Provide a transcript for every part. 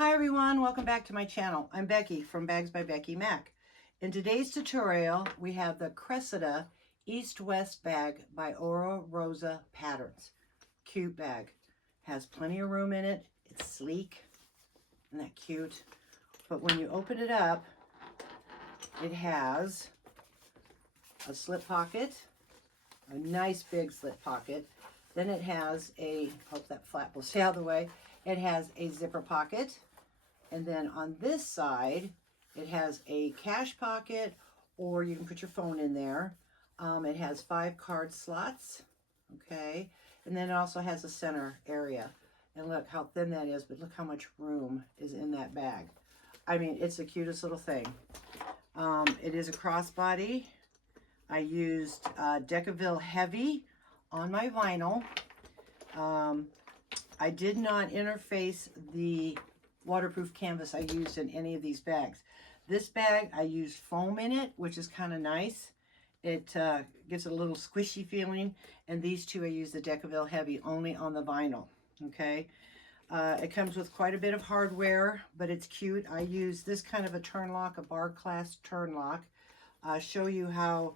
Hi everyone, welcome back to my channel. I'm Becky from BagsByBeckyMac. In today's tutorial, we have the Cressida East-West bag by Rosa patterns. Cute bag. Has plenty of room in it. It's sleek. Isn't that cute? But when you open it up, it has a slip pocket, a nice big slip pocket. Then it has a, hope that flap will stay out of the way. It has a zipper pocket. And then on this side, it has a cash pocket, or you can put your phone in there. It has 5 card slots, okay? And then it also has a center area. And look how thin that is, but look how much room is in that bag. I mean, it's the cutest little thing. It is a crossbody. I used Decaville Heavy on my vinyl. I did not interface the waterproof canvas I used in any of these bags. This bag, I used foam in it, which is kind of nice. It gives it a little squishy feeling. And these two, I used the Decaville Heavy only on the vinyl, okay? It comes with quite a bit of hardware, but it's cute. I use this kind of a turn lock, a bar class turn lock. I'll show you how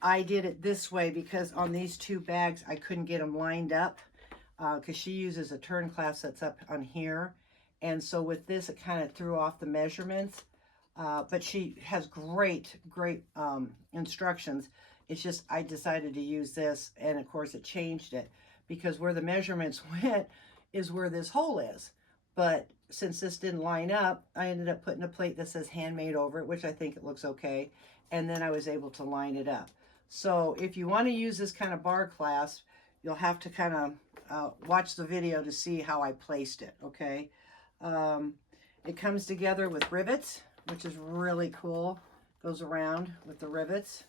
I did it this way, because on these two bags, I couldn't get them lined up because she uses a turn class that's up on here. And so with this, it kind of threw off the measurements. But she has great instructions. It's just I decided to use this, and of course it changed it, because where the measurements went is where this hole is. But since this didn't line up, I ended up putting a plate that says handmade over it, which I think it looks okay. And then I was able to line it up. So if you want to use this kind of bar clasp, you'll have to kind of watch the video to see how I placed it, okay? It comes together with rivets, which is really cool. Goes around with the rivets.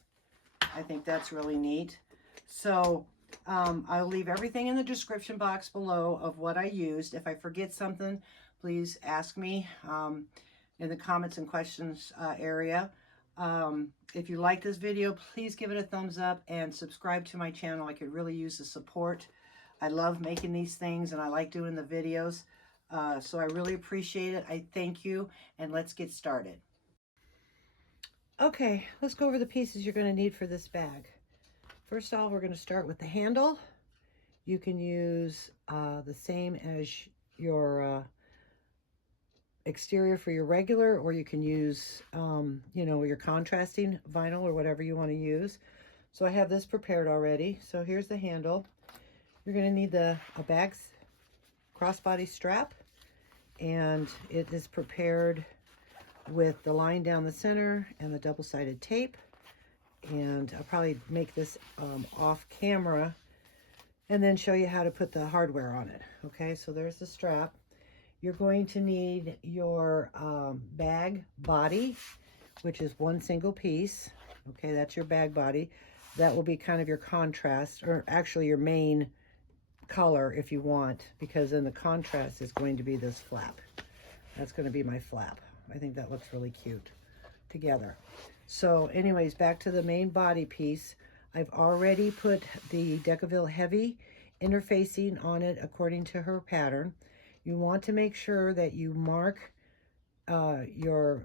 I think that's really neat. So I'll leave everything in the description box below of what I used. If I forget something, please ask me in the comments and questions area. If you like this video, please give it a thumbs up and subscribe to my channel. I could really use the support. I love making these things and I like doing the videos. So I really appreciate it. I thank you, and let's get started. Okay, let's go over the pieces you're going to need for this bag. First of all, we're going to start with the handle. You can use the same as your exterior for your regular, or you can use, you know, your contrasting vinyl or whatever you want to use. So I have this prepared already. So here's the handle. You're going to need a bag's crossbody strap, and it is prepared with the line down the center and the double-sided tape. And I'll probably make this off camera and then show you how to put the hardware on it. Okay, so there's the strap. You're going to need your bag body, which is one single piece. Okay, that's your bag body. That will be kind of your contrast, or actually your main color if you want, because then the contrast is going to be this flap. That's going to be my flap. I think that looks really cute together. So anyways, back to the main body piece. I've already put the Decaville Heavy interfacing on it according to her pattern. You want to make sure that you mark your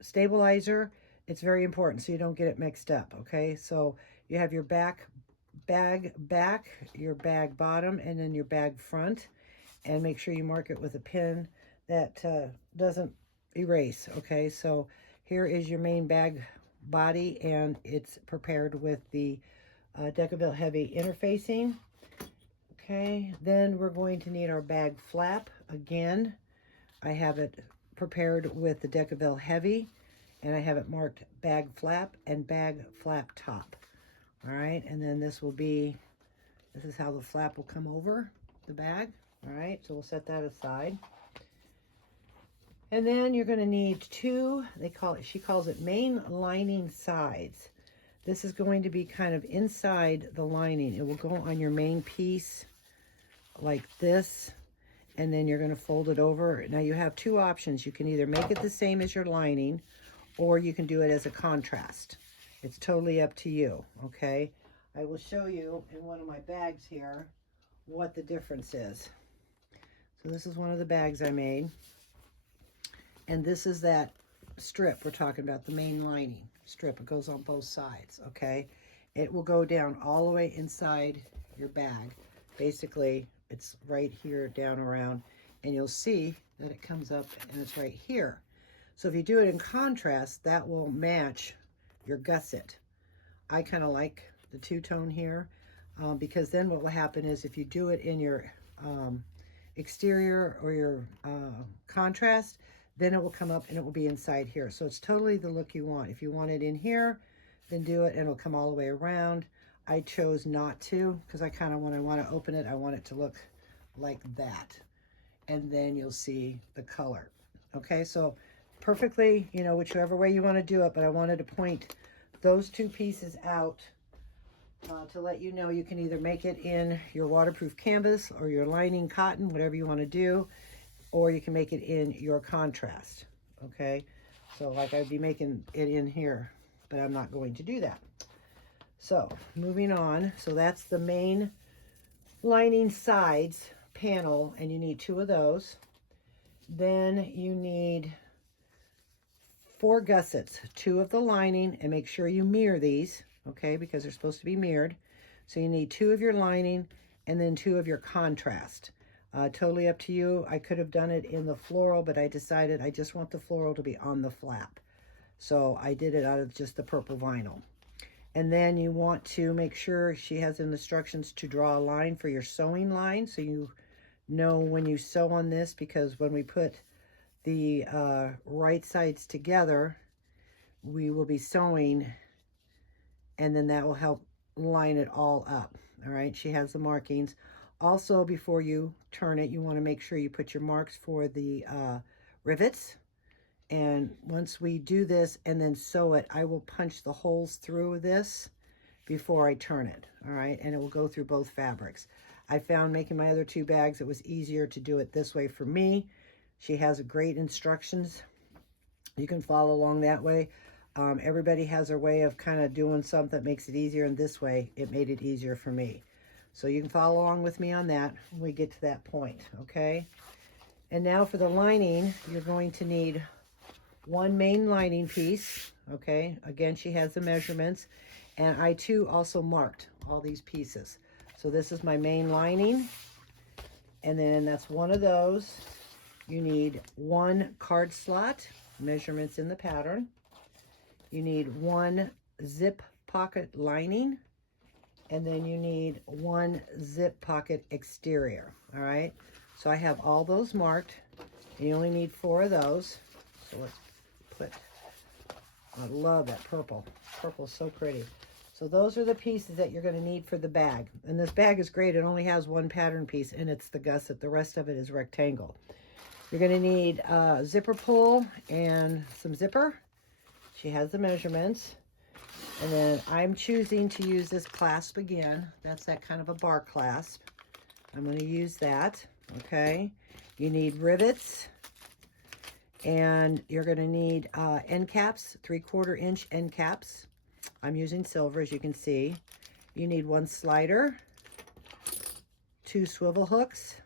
stabilizer. It's very important so you don't get it mixed up, okay? So you have your bag back, your bag bottom, and then your bag front. And make sure you mark it with a pin that doesn't erase, okay? So here is your main bag body, and it's prepared with the Decaville Heavy interfacing. Okay, then we're going to need our bag flap. Again, I have it prepared with the Decaville Heavy, and I have it marked bag flap and bag flap top. All right, and then this is how the flap will come over the bag. All right, so we'll set that aside. And then you're going to need two, she calls it main lining sides. This is going to be kind of inside the lining. It will go on your main piece like this, and then you're going to fold it over. Now you have two options. You can either make it the same as your lining, or you can do it as a contrast. It's totally up to you, okay? I will show you in one of my bags here what the difference is. So this is one of the bags I made. And this is that strip we're talking about, the main lining strip. It goes on both sides, okay? It will go down all the way inside your bag. Basically, it's right here down around, and you'll see that it comes up and it's right here. So if you do it in contrast, that will match your gusset. I kind of like the two-tone here because then what will happen is if you do it in your exterior or your contrast, then it will come up and it will be inside here. So it's totally the look you want. If you want it in here, then do it and it'll come all the way around. I chose not to because I kind of, when I want to open it, I want it to look like that. And then you'll see the color. Okay, so perfectly, you know, whichever way you want to do it, but I wanted to point those two pieces out to let you know you can either make it in your waterproof canvas or your lining cotton, whatever you want to do, or you can make it in your contrast. Okay, so like I'd be making it in here, but I'm not going to do that. So moving on, so that's the main lining sides panel, and you need 2 of those. Then you need 4 gussets, 2 of the lining, and make sure you mirror these, okay, because they're supposed to be mirrored. So you need 2 of your lining and then 2 of your contrast. Totally up to you. I could have done it in the floral, but I decided I just want the floral to be on the flap. So I did it out of just the purple vinyl. And then you want to make sure she has instructions to draw a line for your sewing line, so you know when you sew on this, because when we put the right sides together, we will be sewing, and then that will help line it all up. All right, she has the markings. Also, before you turn it, you want to make sure you put your marks for the rivets. And once we do this and then sew it, I will punch the holes through this before I turn it. All right, and it will go through both fabrics. I found making my other 2 bags, it was easier to do it this way for me. She has great instructions. You can follow along that way. Everybody has their way of kind of doing something that makes it easier, and this way it made it easier for me. So you can follow along with me on that when we get to that point, okay? And now for the lining, you're going to need 1 main lining piece, okay? Again, she has the measurements, and I too also marked all these pieces. So this is my main lining, and then that's 1 of those. You need 1 card slot, measurements in the pattern. You need 1 zip pocket lining, and then you need 1 zip pocket exterior. All right, so I have all those marked, and you only need 4 of those. So let's put, I love that purple. Purple is so pretty. So those are the pieces that you're going to need for the bag. And this bag is great. It only has 1 pattern piece, and it's the gusset. The rest of it is rectangle. You're going to need a zipper pull and some zipper. She has the measurements. And then I'm choosing to use this clasp again. That's that kind of a bar clasp. I'm going to use that, okay? You need rivets, and you're going to need end caps, 3/4 inch end caps. I'm using silver, as you can see. You need 1 slider, 2 swivel hooks.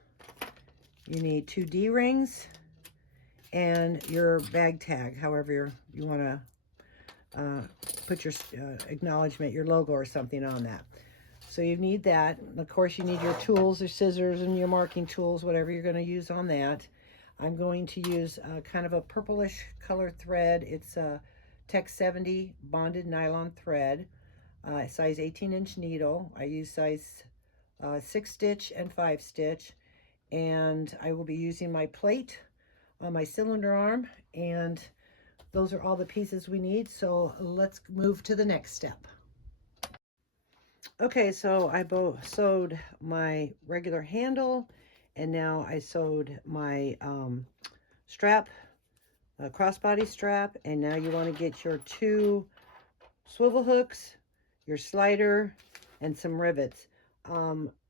You need 2 D-rings, and your bag tag, however you want to put your acknowledgement, your logo or something on that. So you need that. And of course, you need your tools, your scissors, and your marking tools, whatever you're going to use on that. I'm going to use kind of a purplish color thread. It's a Tech 70 bonded nylon thread, size 18-inch needle. I use size 6-stitch and 5-stitch, and I will be using my plate on my cylinder arm, and those are all the pieces we need. So let's move to the next step. Okay, so I sewed my regular handle, and now I sewed my strap, crossbody strap, and now you want to get your 2 swivel hooks, your slider, and some rivets.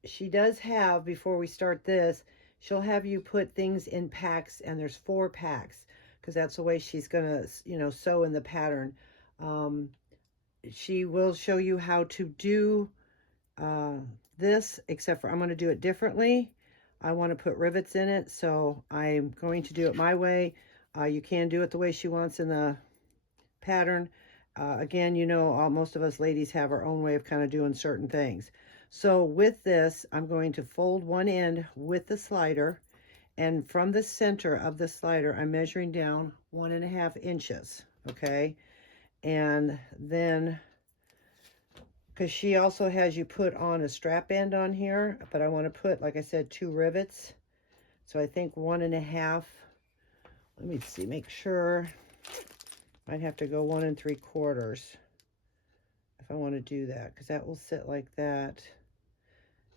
She does have, before we start this, she'll have you put things in packs, and there's 4 packs, because that's the way she's gonna, you know, sew in the pattern. She will show you how to do this, except for I'm going to do it differently. I want to put rivets in it, so I'm going to do it my way. You can do it the way she wants in the pattern. Again, you know, most of us ladies have our own way of kind of doing certain things. So with this, I'm going to fold one end with the slider, and from the center of the slider, I'm measuring down 1.5 inches, okay? And then, because she also has you put on a strap end on here, but I want to put, like I said, 2 rivets. So I think 1.5, let me see, make sure. Might have to go 1 3/4 if I want to do that, because that will sit like that.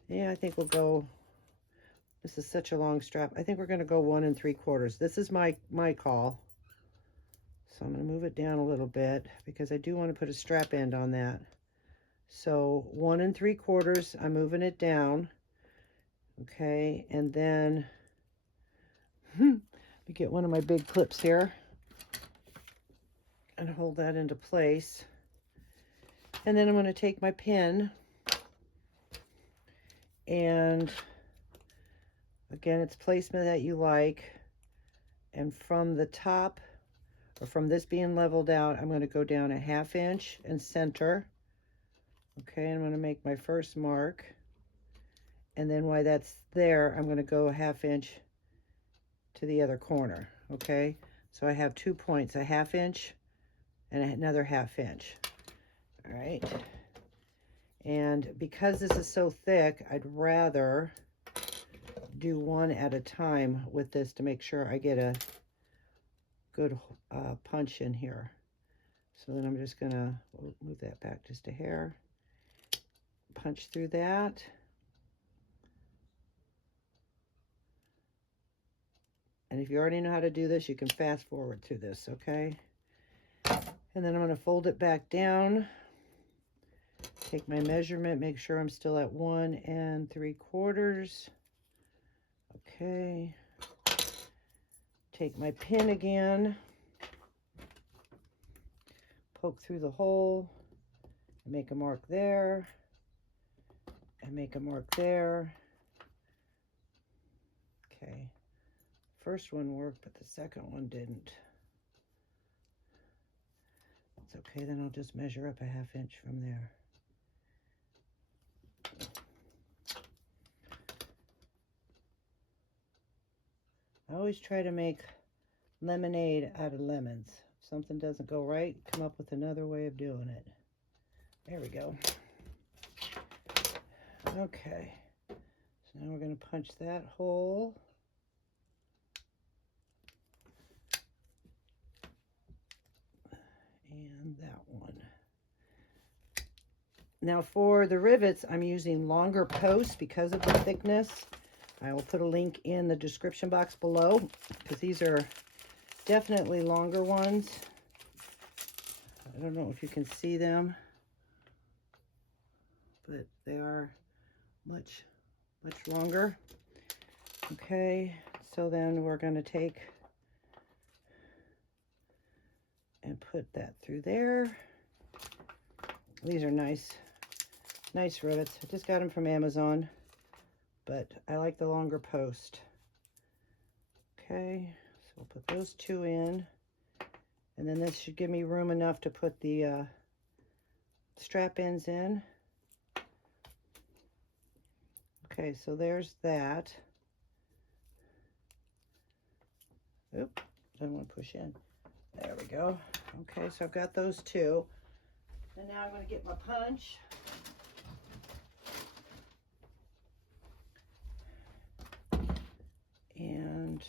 Yeah, I think we'll go, this is such a long strap. I think we're going to go 1 3/4. This is my call. So I'm going to move it down a little bit because I do want to put a strap end on that. So 1 3/4, I'm moving it down. Okay, and then let me get one of my big clips here and hold that into place. And then I'm going to take my pin, and again, it's placement that you like. And from the top, or from this being leveled out, I'm going to go down 1/2 inch and center. Okay, I'm going to make my first mark. And then while that's there, I'm going to go 1/2 inch to the other corner. Okay, so I have 2 points, 1/2 inch and another 1/2 inch. All right, and because this is so thick, I'd rather do one at a time with this to make sure I get a good punch in here. So then I'm just gonna move that back just a hair, punch through that. And if you already know how to do this, you can fast forward through this, okay? And then I'm going to fold it back down, take my measurement, make sure I'm still at 1 3/4. Okay. Take my pin again, poke through the hole, make a mark there, and make a mark there. Okay. First one worked, but the second one didn't. It's okay, then I'll just measure up 1/2 inch from there. I always try to make lemonade out of lemons. If something doesn't go right, come up with another way of doing it. There we go. Okay, so now we're going to punch that hole. And that one. Now for the rivets, I'm using longer posts because of the thickness. I will put a link in the description box below because these are definitely longer ones. I don't know if you can see them, but they are much longer. Okay, so then we're going to take and put that through there. These are nice rivets. I just got them from Amazon, but I like the longer post. Okay, so we'll put those 2 in, and then this should give me room enough to put the strap ends in. Okay, so there's that. Oop, don't want to push in. There we go. Okay, so I've got those 2. And now I'm going to get my punch. And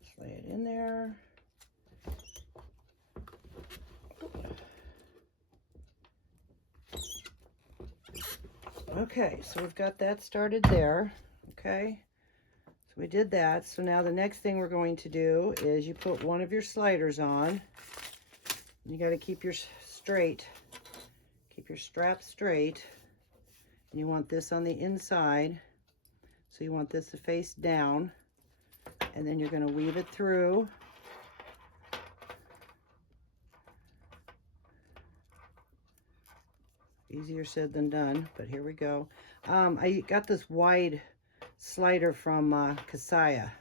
just lay it in there. Okay, so we've got that started there. Okay, so we did that. So now the next thing we're going to do is you put one of your sliders on. You got to keep your strap straight, and you want this on the inside, so you want this to face down, and then you're going to weave it through. Easier said than done, but here we go. I got this wide slider from Cressida.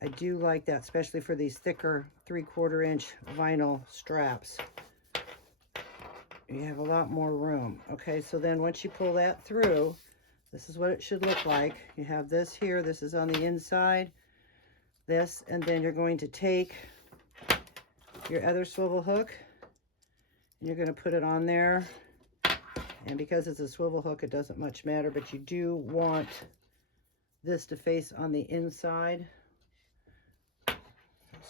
I do like that, especially for these thicker 3/4 inch vinyl straps. You have a lot more room. Okay, so then once you pull that through, this is what it should look like. You have this here, this is on the inside, this, and then you're going to take your other swivel hook and you're going to put it on there. And because it's a swivel hook, it doesn't much matter, but you do want this to face on the inside.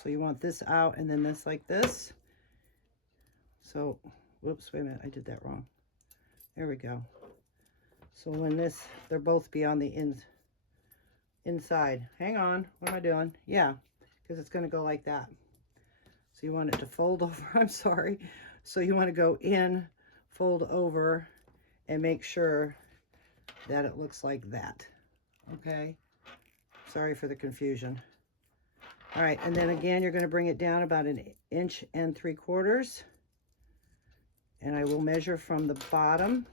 So you want this out and then this like this. So, whoops, wait a minute, I did that wrong. There we go. So when this, they'll both be on the inside. Hang on, what am I doing? Yeah, because it's going to go like that. So you want it to fold over, I'm sorry. So you want to go in, fold over, and make sure that it looks like that. Okay? Sorry for the confusion. All right, and then again, you're going to bring it down about 1 3/4 inches. And I will measure from the bottom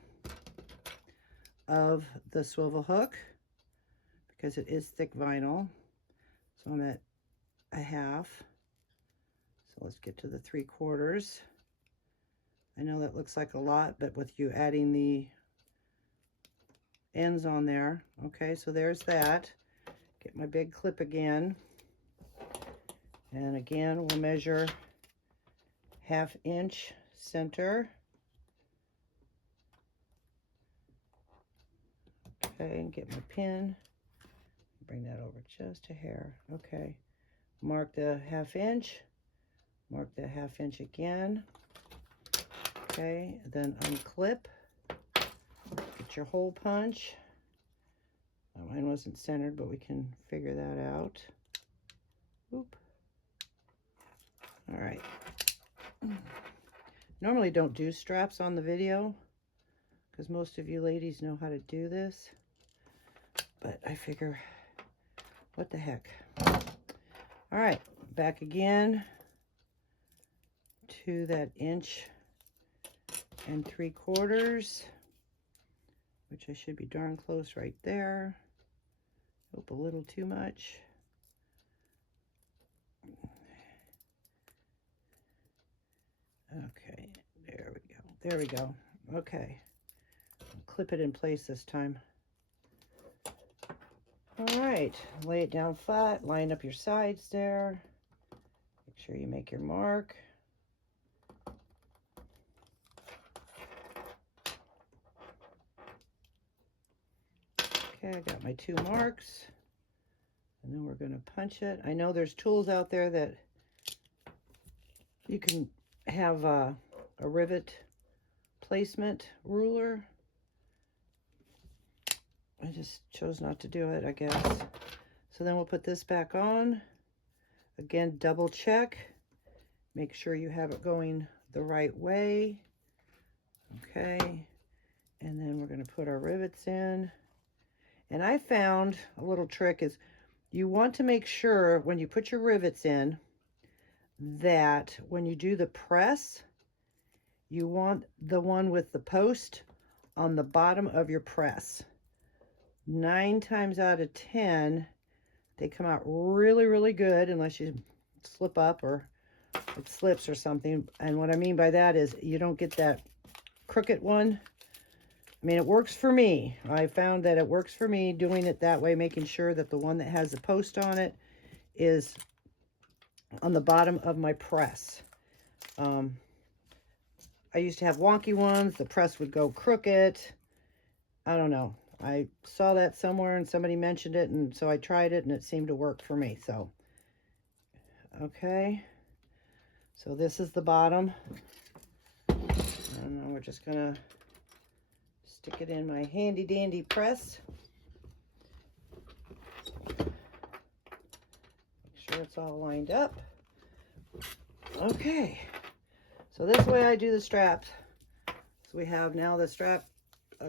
of the swivel hook because it is thick vinyl. So I'm at 1/2. So let's get to the 3/4. I know that looks like a lot, but with you adding the ends on there. Okay, so there's that. Get my big clip again. And again, we'll measure 1/2 inch center. Okay, and get my pin. Bring that over just a hair. Okay, mark the 1/2 inch. Mark the 1/2 inch again. Okay, then unclip. Get your hole punch. Mine wasn't centered, but we can figure that out. Oop. All right. Normally don't do straps on the video because most of you ladies know how to do this, but I figure, what the heck. All right, back again to that 1 3/4 inches, which I should be darn close right there. Hope a little too much. Okay, there we go. There we go. Okay. I'll clip it in place this time. All right, lay it down flat, line up your sides there. Make sure you make your mark. Okay, I got my 2 marks. And then we're going to punch it. I know there's tools out there that you can have a rivet placement ruler. I just chose not to do it, I guess. So then we'll put this back on. Again, double check. Make sure you have it going the right way. Okay. And then we're going to put our rivets in. And I found a little trick is you want to make sure when you put your rivets in that when you do the press, you want the one with the post on the bottom of your press. 9 times out of 10, they come out really, really good unless you slip up or it slips or something. And what I mean by that is you don't get that crooked one. I mean, it works for me. I found that it works for me doing it that way, making sure that the one that has the post on it is on the bottom of my press. I used to have wonky ones. The press would go crooked. I don't know. I saw that somewhere and somebody mentioned it, and so I tried it and it seemed to work for me. So, okay. So this is the bottom. And now we're just gonna stick it in my handy dandy press. Make sure it's all lined up. Okay. So this way I do the straps. So we have now the strap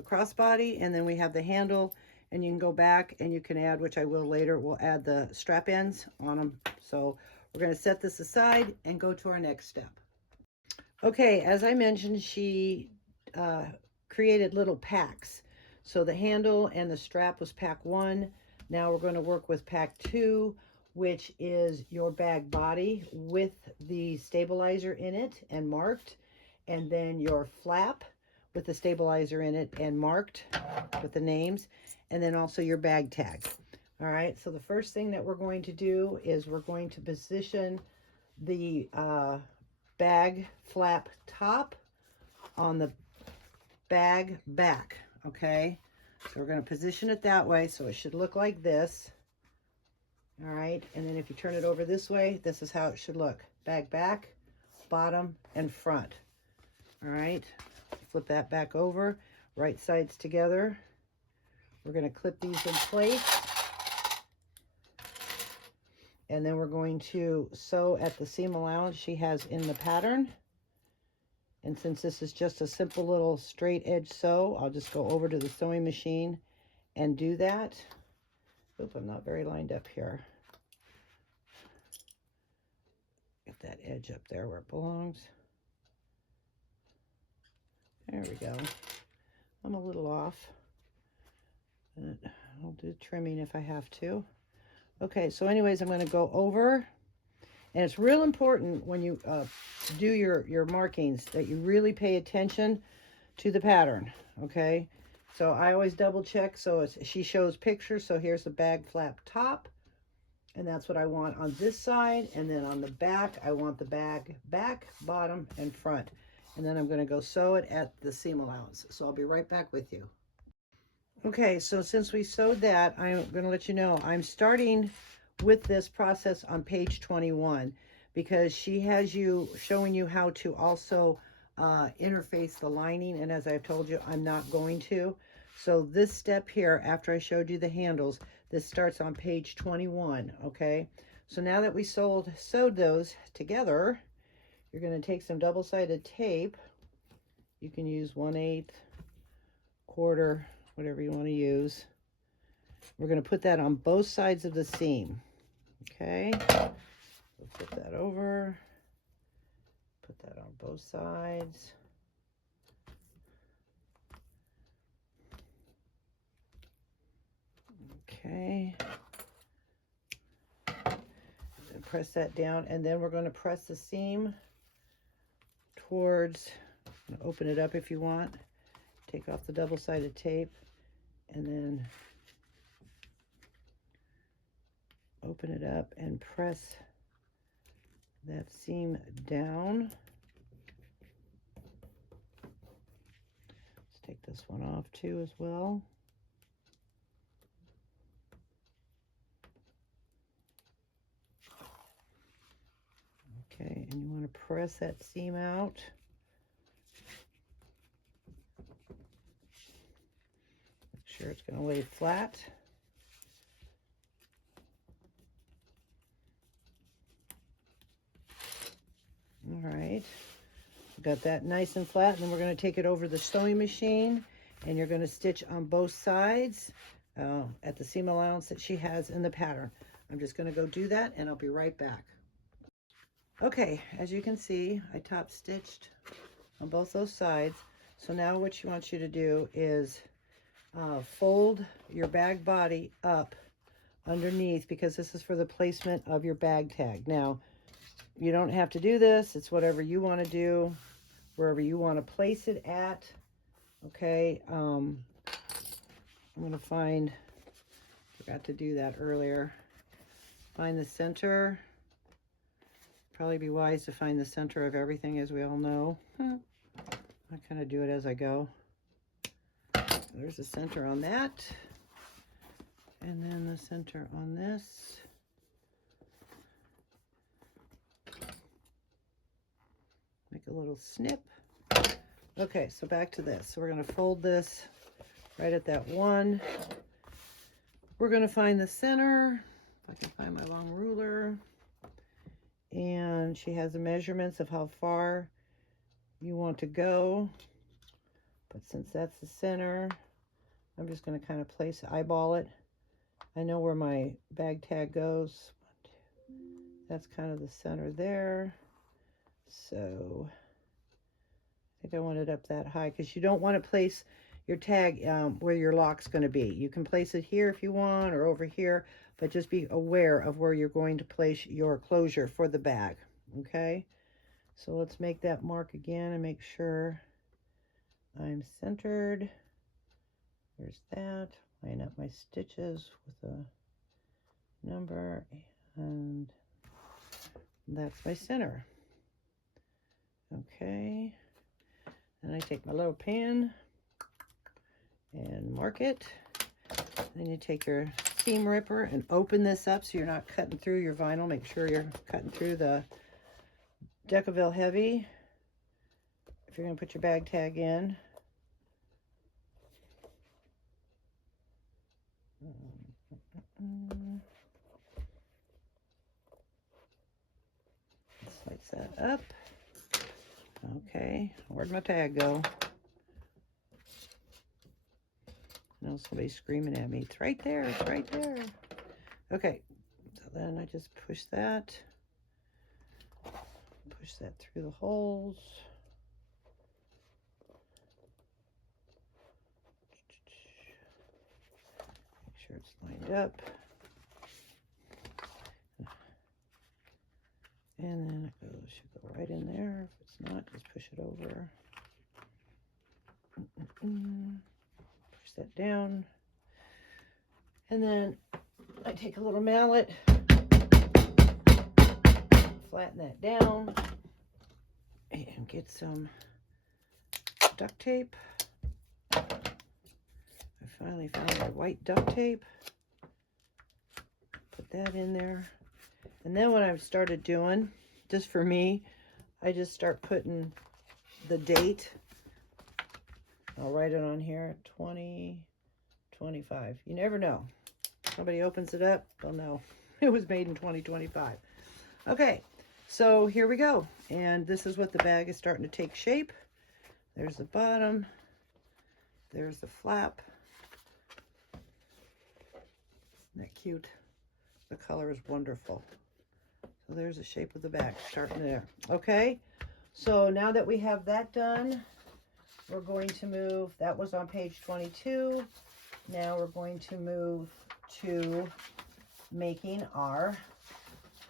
crossbody, and then we have the handle, and you can go back and you can add, which I will later, we'll add the strap ends on them. So we're going to set this aside and go to our next step. Okay, as I mentioned, she created little packs. So the handle and the strap was pack 1. Now we're going to work with pack 2, which is your bag body with the stabilizer in it and marked, and then your flap with the stabilizer in it and marked with the names, and then also your bag tag. All right, so the first thing that we're going to do is we're going to position the bag flap top on the bag back, okay? So we're going to position it that way, so it should look like this. All right, and then if you turn it over this way, this is how it should look. Bag back, bottom, and front. All right, flip that back over, right sides together. We're going to clip these in place. And then we're going to sew at the seam allowance she has in the pattern. And since this is just a simple little straight edge sew, I'll just go over to the sewing machine and do that. Oop, I'm not very lined up here. Get that edge up there where it belongs. There we go. I'm a little off. I'll do trimming if I have to. Okay, so anyways, I'm going to go over. And it's real important when you do your markings that you really pay attention to the pattern, okay? So I always double check. So she shows pictures. So here's the bag flap top. And that's what I want on this side. And then on the back, I want the bag back, bottom, and front. And then I'm going to go sew it at the seam allowance. So I'll be right back with you. Okay, so since we sewed that, I'm going to let you know I'm starting with this process on page 21 because she has you showing you how to also interface the lining, and as I've told you, I'm not going to. So this step here, after I showed you the handles, this starts on page 21, okay? So now that we sewed those together, you're going to take some double-sided tape. You can use 1/8, quarter, whatever you want to use. We're going to put that on both sides of the seam. Okay, we'll flip that over, put that on both sides. Okay, and press that down, and then we're going to press the seam towards, open it up if you want, take off the double-sided tape, and then open it up and press that seam down. Let's take this one off too as well. Okay, and you want to press that seam out. Make sure it's going to lay flat. All right, got that nice and flat, and then we're going to take it over the sewing machine, and you're going to stitch on both sides at the seam allowance that she has in the pattern. I'm just going to go do that, and I'll be right back. Okay, as you can see, I top stitched on both those sides. So now what she wants you to do is fold your bag body up underneath, because this is for the placement of your bag tag. Now, you don't have to do this. It's whatever you want to do, wherever you want to place it at. Okay, I'm going to forgot to do that earlier. Find the center. Probably be wise to find the center of everything, as we all know. I kind of do it as I go. There's the center on that. And then the center on this. Make a little snip. Okay, so back to this. So we're going to fold this right at that one. We're going to find the center. If I can find my long ruler. And she has the measurements of how far you want to go. But since that's the center, I'm just going to kind of eyeball it. I know where my bag tag goes. That's kind of the center there. So I think I want it up that high, because you don't want to place your tag where your lock's going to be. You can place it here if you want or over here, but just be aware of where you're going to place your closure for the bag. Okay, so let's make that mark again and make sure I'm centered. There's that. Line up my stitches with a number, and that's my center. Okay, then I take my little pen and mark it. Then you take your seam ripper and open this up so you're not cutting through your vinyl. Make sure you're cutting through the Decaville Heavy if you're going to put your bag tag in. Slice that up. Okay, where'd my tag go? Now somebody's screaming at me. It's right there, it's right there. Okay, so then I just push that through the holes. Make sure it's lined up. And then it should go right in there. If it's not, just push it over. Push that down. And then I take a little mallet, flatten that down, and get some duct tape. I finally found my white duct tape. Put that in there. And then what I've started doing, just for me, I just start putting the date. I'll write it on here, 2025. You never know. Somebody opens it up, they'll know it was made in 2025. Okay, so here we go. And this is what the bag is starting to take shape. There's the bottom. There's the flap. Isn't that cute? The color is wonderful. So there's the shape of the bag starting there. Okay, so now that we have that done, we're going to move, that was on page 22. Now we're going to move to making our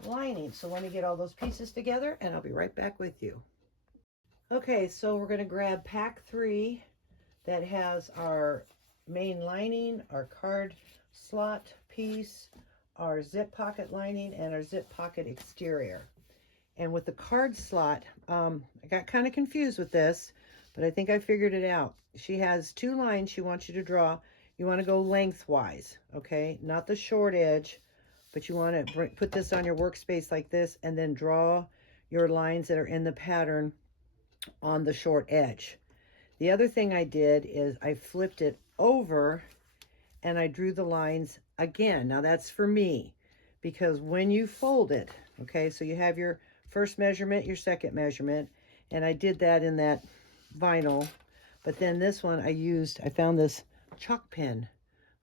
lining. So let me get all those pieces together and I'll be right back with you. Okay, so we're going to grab pack 3 that has our main lining, our card slot piece, our zip pocket lining, and our zip pocket exterior. And with the card slot, I got kind of confused with this, but I think I figured it out. She has 2 lines she wants you to draw. You want to go lengthwise, okay? Not the short edge, but you want to put this on your workspace like this and then draw your lines that are in the pattern on the short edge. The other thing I did is I flipped it over and I drew the lines again. Now that's for me, because when you fold it, okay, so you have your first measurement, your second measurement, and I did that in that vinyl, but then this one I found this chalk pen.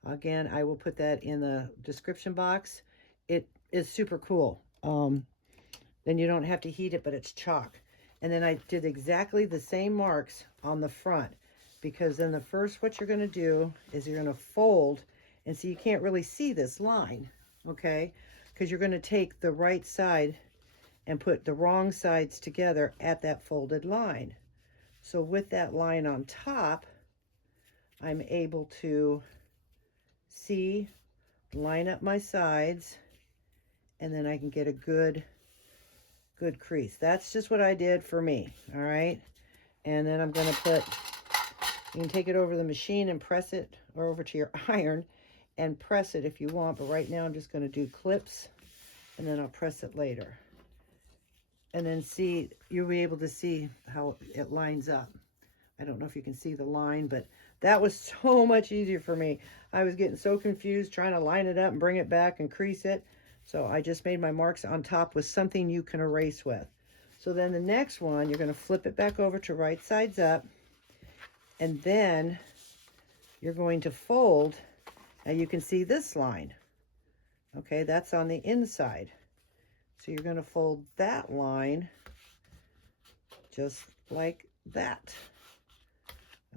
Again, I will put that in the description box. It is super cool. Then you don't have to heat it, but it's chalk. And then I did exactly the same marks on the front, because then the first, what you're going to do is you're going to fold, and so you can't really see this line, okay, because you're going to take the right side and put the wrong sides together at that folded line. So with that line on top, I'm able to see, line up my sides, and then I can get a good crease. That's just what I did for me, all right? And then I'm going to put, you can take it over the machine and press it, or over to your iron and press it if you want, but right now I'm just going to do clips, and then I'll press it later. And then see, you'll be able to see how it lines up. I don't know if you can see the line, but that was so much easier for me. I was getting so confused trying to line it up and bring it back and crease it. So I just made my marks on top with something you can erase with. So then the next one, you're going to flip it back over to right sides up, and then you're going to fold. Now you can see this line. Okay, that's on the inside. So you're going to fold that line just like that.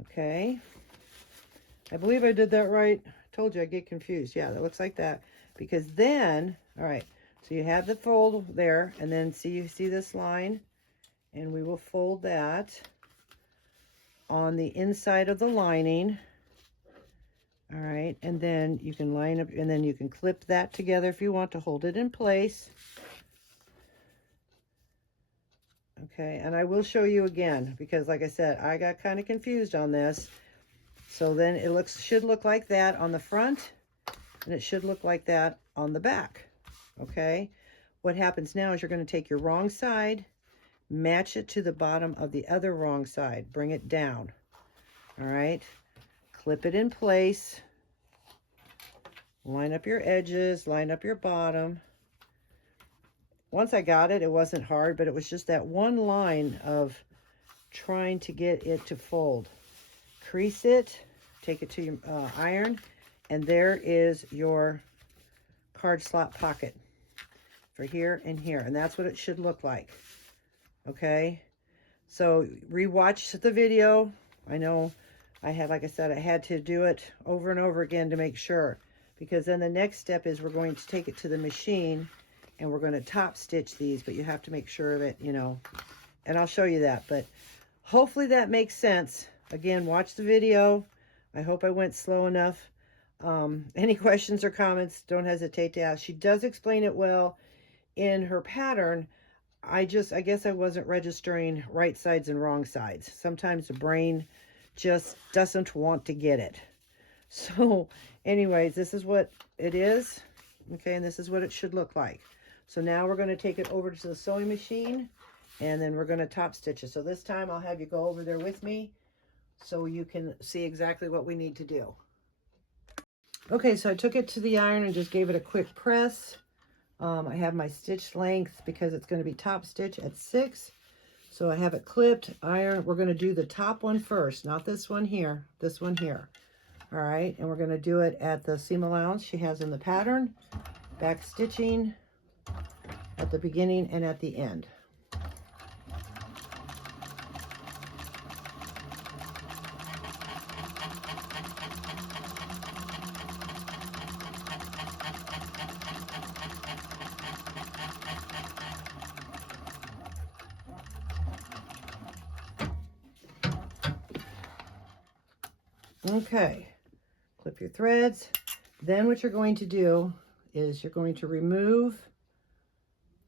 Okay, I believe I did that right. I told you I get confused. Yeah, that looks like that. Because then, all right, so you have the fold there, and then you see this line, and we will fold that on the inside of the lining. All right, and then you can line up, and then you can clip that together if you want to hold it in place. Okay, and I will show you again, because like I said, I got kind of confused on this. So then it should look like that on the front, and it should look like that on the back. Okay, what happens now is you're going to take your wrong side, match it to the bottom of the other wrong side, bring it down. All right, clip it in place, line up your edges, line up your bottom. Once I got it, it wasn't hard, but it was just that one line of trying to get it to fold. Crease it, take it to your iron, and there is your card slot pocket for here and here, and that's what it should look like. Okay, so rewatch the video. I know I had, like I said, I had to do it over and over again to make sure, because then the next step is we're going to take it to the machine and we're going to top stitch these, but you have to make sure that, you know, and I'll show you that, but hopefully that makes sense. Again, watch the video. I hope I went slow enough. Any questions or comments, don't hesitate to ask. She does explain it well in her pattern. I guess I wasn't registering right sides and wrong sides. Sometimes the brain just doesn't want to get it. So anyways, this is what it is. Okay, and this is what it should look like. So now we're going to take it over to the sewing machine, and then we're going to top stitch it. So this time I'll have you go over there with me so you can see exactly what we need to do. Okay, so I took it to the iron and just gave it a quick press. I have my stitch length because it's going to be top stitch at 6. So I have it clipped, iron. We're going to do the top one first, not this one here, this one here. All right, and we're going to do it at the seam allowance she has in the pattern, back stitching at the beginning and at the end. Okay, clip your threads. Then what you're going to do is you're going to remove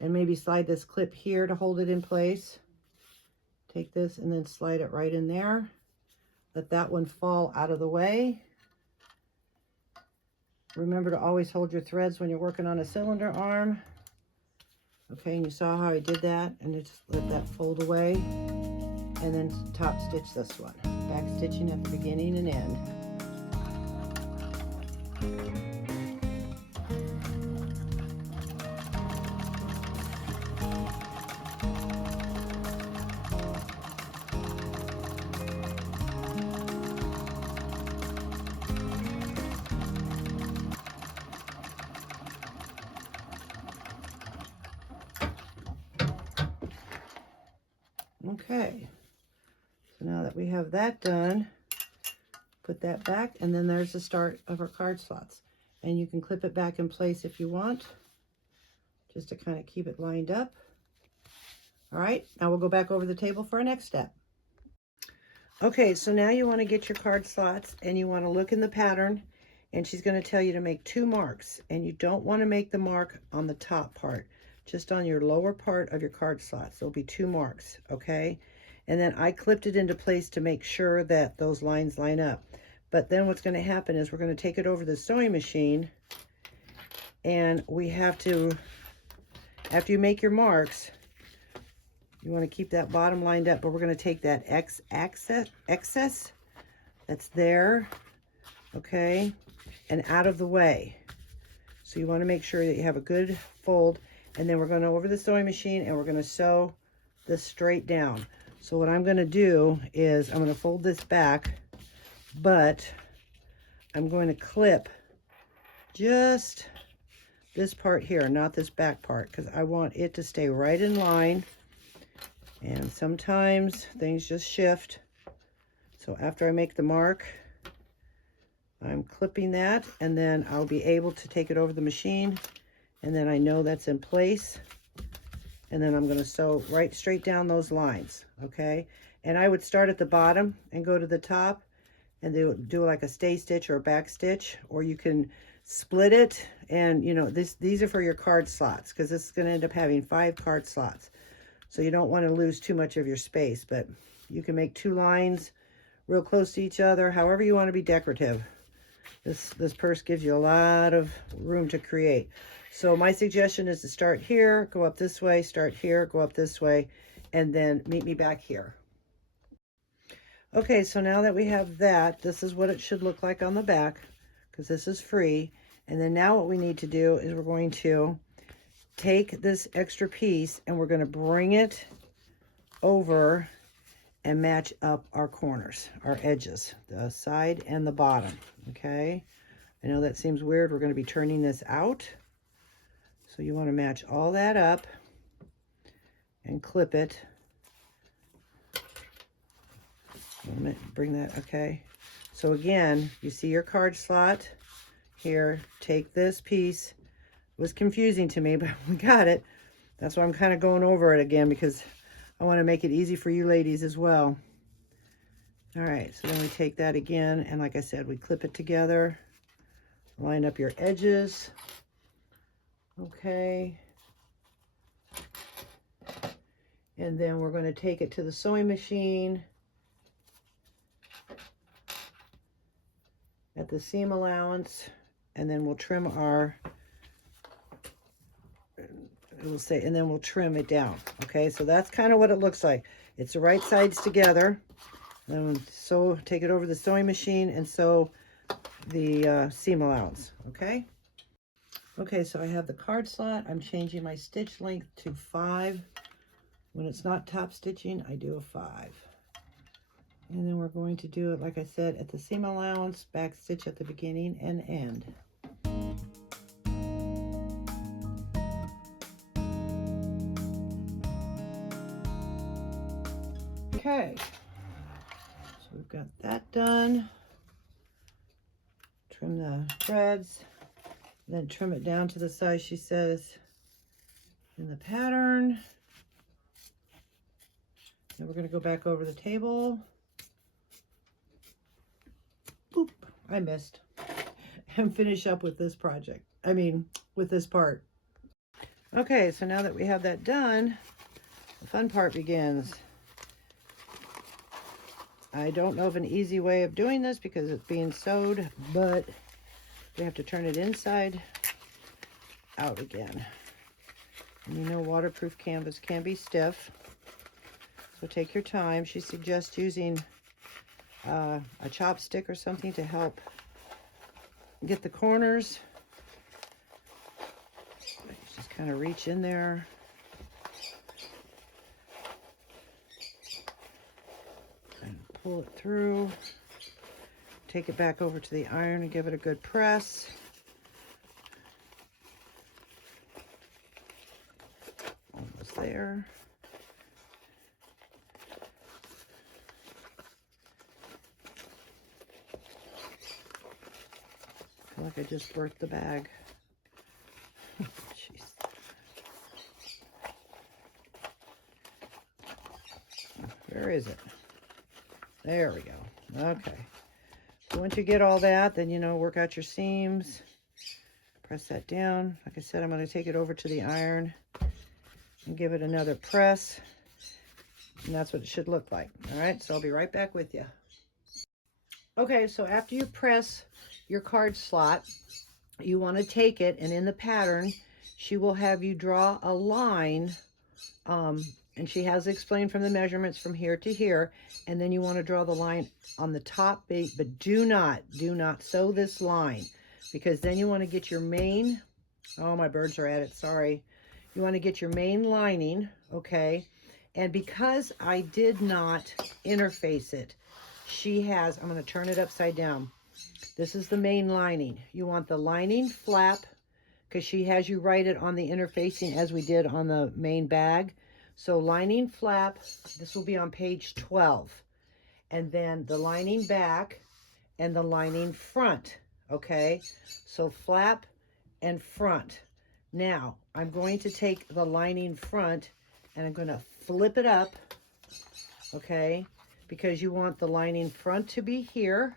and maybe slide this clip here to hold it in place. Take this and then slide it right in there. Let that one fall out of the way. Remember to always hold your threads when you're working on a cylinder arm. Okay, and you saw how I did that, and just let that fold away. And then top stitch this one. Back stitching at the beginning and end. Okay, so now that we have that done, put that back, and then there's the start of our card slots. And you can clip it back in place if you want, just to kind of keep it lined up. All right, now we'll go back over the table for our next step. Okay, so now you want to get your card slots, and you want to look in the pattern, and she's going to tell you to make 2 marks, and you don't want to make the mark on the top part, just on your lower part of your card slots. There'll be 2 marks, okay? And then I clipped it into place to make sure that those lines line up. But then what's going to happen is we're going to take it over the sewing machine, and we have to, after you make your marks, you want to keep that bottom lined up, but we're going to take that excess that's there, okay, and out of the way. So you want to make sure that you have a good fold, and then we're going to over the sewing machine, and we're going to sew this straight down. So what I'm going to do is I'm going to fold this back, but I'm going to clip just this part here, not this back part, because I want it to stay right in line. And sometimes things just shift. So after I make the mark, I'm clipping that, and then I'll be able to take it over the machine, and then I know that's in place. And then I'm going to sew right straight down those lines, okay? And I would start at the bottom and go to the top, and do like a stay stitch or a back stitch, or you can split it. And you know, these are for your card slots, because this is going to end up having 5 card slots. So you don't want to lose too much of your space, but you can make 2 lines real close to each other, however you want to be decorative. This purse gives you a lot of room to create. So my suggestion is to start here, go up this way, start here, go up this way, and then meet me back here. Okay, so now that we have that, this is what it should look like on the back, because this is free. And then now what we need to do is we're going to take this extra piece and we're going to bring it over and match up our corners, our edges, the side and the bottom, okay? I know that seems weird. We're going to be turning this out. So you want to match all that up and clip it. Bring that, okay? So again, you see your card slot here. Take this piece. It was confusing to me, but we got it. That's why I'm kind of going over it again, because I want to make it easy for you ladies as well. All right, so then we take that again, and like I said, we clip it together. Line up your edges. Okay. And then we're going to take it to the sewing machine at the seam allowance, and then we'll trim our, and then we'll trim it down. Okay, so that's kind of what it looks like. It's the right sides together. Then sew, take it over the sewing machine and sew the seam allowance. Okay. Okay, so I have the card slot. I'm changing my stitch length to 5. When it's not top stitching, I do a 5. And then we're going to do it, like I said, at the seam allowance, back stitch at the beginning and end. Okay, so we've got that done. Trim the threads, then trim it down to the size she says in the pattern. Then we're going to go back over the table. Boop, I missed. And finish up with this project. With this part. Okay, so now that we have that done, the fun part begins. I don't know of an easy way of doing this because it's being sewed, but we have to turn it inside out again. And you know, waterproof canvas can be stiff, so take your time. She suggests using a chopstick or something to help get the corners. Just kind of reach in there. And pull it through. Take it back over to the iron and give it a good press. Almost there. I feel like I just birthed the bag. Jeez. Where is it? There we go. Okay. So once you get all that, then, you know, work out your seams. Press that down. Like I said, I'm going to take it over to the iron and give it another press. And that's what it should look like. All right, so I'll be right back with you. Okay, so after you press your card slot, you want to take it, and in the pattern, she will have you draw a line, and she has explained from the measurements from here to here, and then you want to draw the line on the top, but do not sew this line, because then you want to get your main, oh, my birds are at it, sorry. You want to get your main lining, okay? And because I did not interface it, she has, I'm going to turn it upside down. This is the main lining. You want the lining flap, because she has you write it on the interfacing as we did on the main bag. So lining flap, this will be on page 12. And then the lining back, and the lining front, okay? So flap and front. Now, I'm going to take the lining front and I'm going to flip it up, okay? Because you want the lining front to be here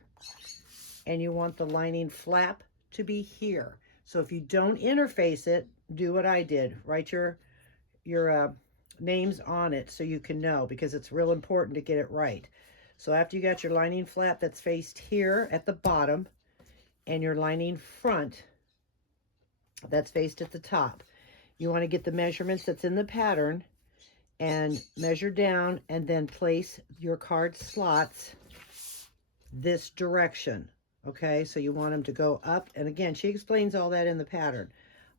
and you want the lining flap to be here. So if you don't interface it, do what I did. Write your names on it so you can know, because it's real important to get it right. So after you got your lining flap that's faced here at the bottom and your lining front that's faced at the top, you want to get the measurements that's in the pattern and measure down and then place your card slots this direction. Okay, so you want them to go up, and again, she explains all that in the pattern.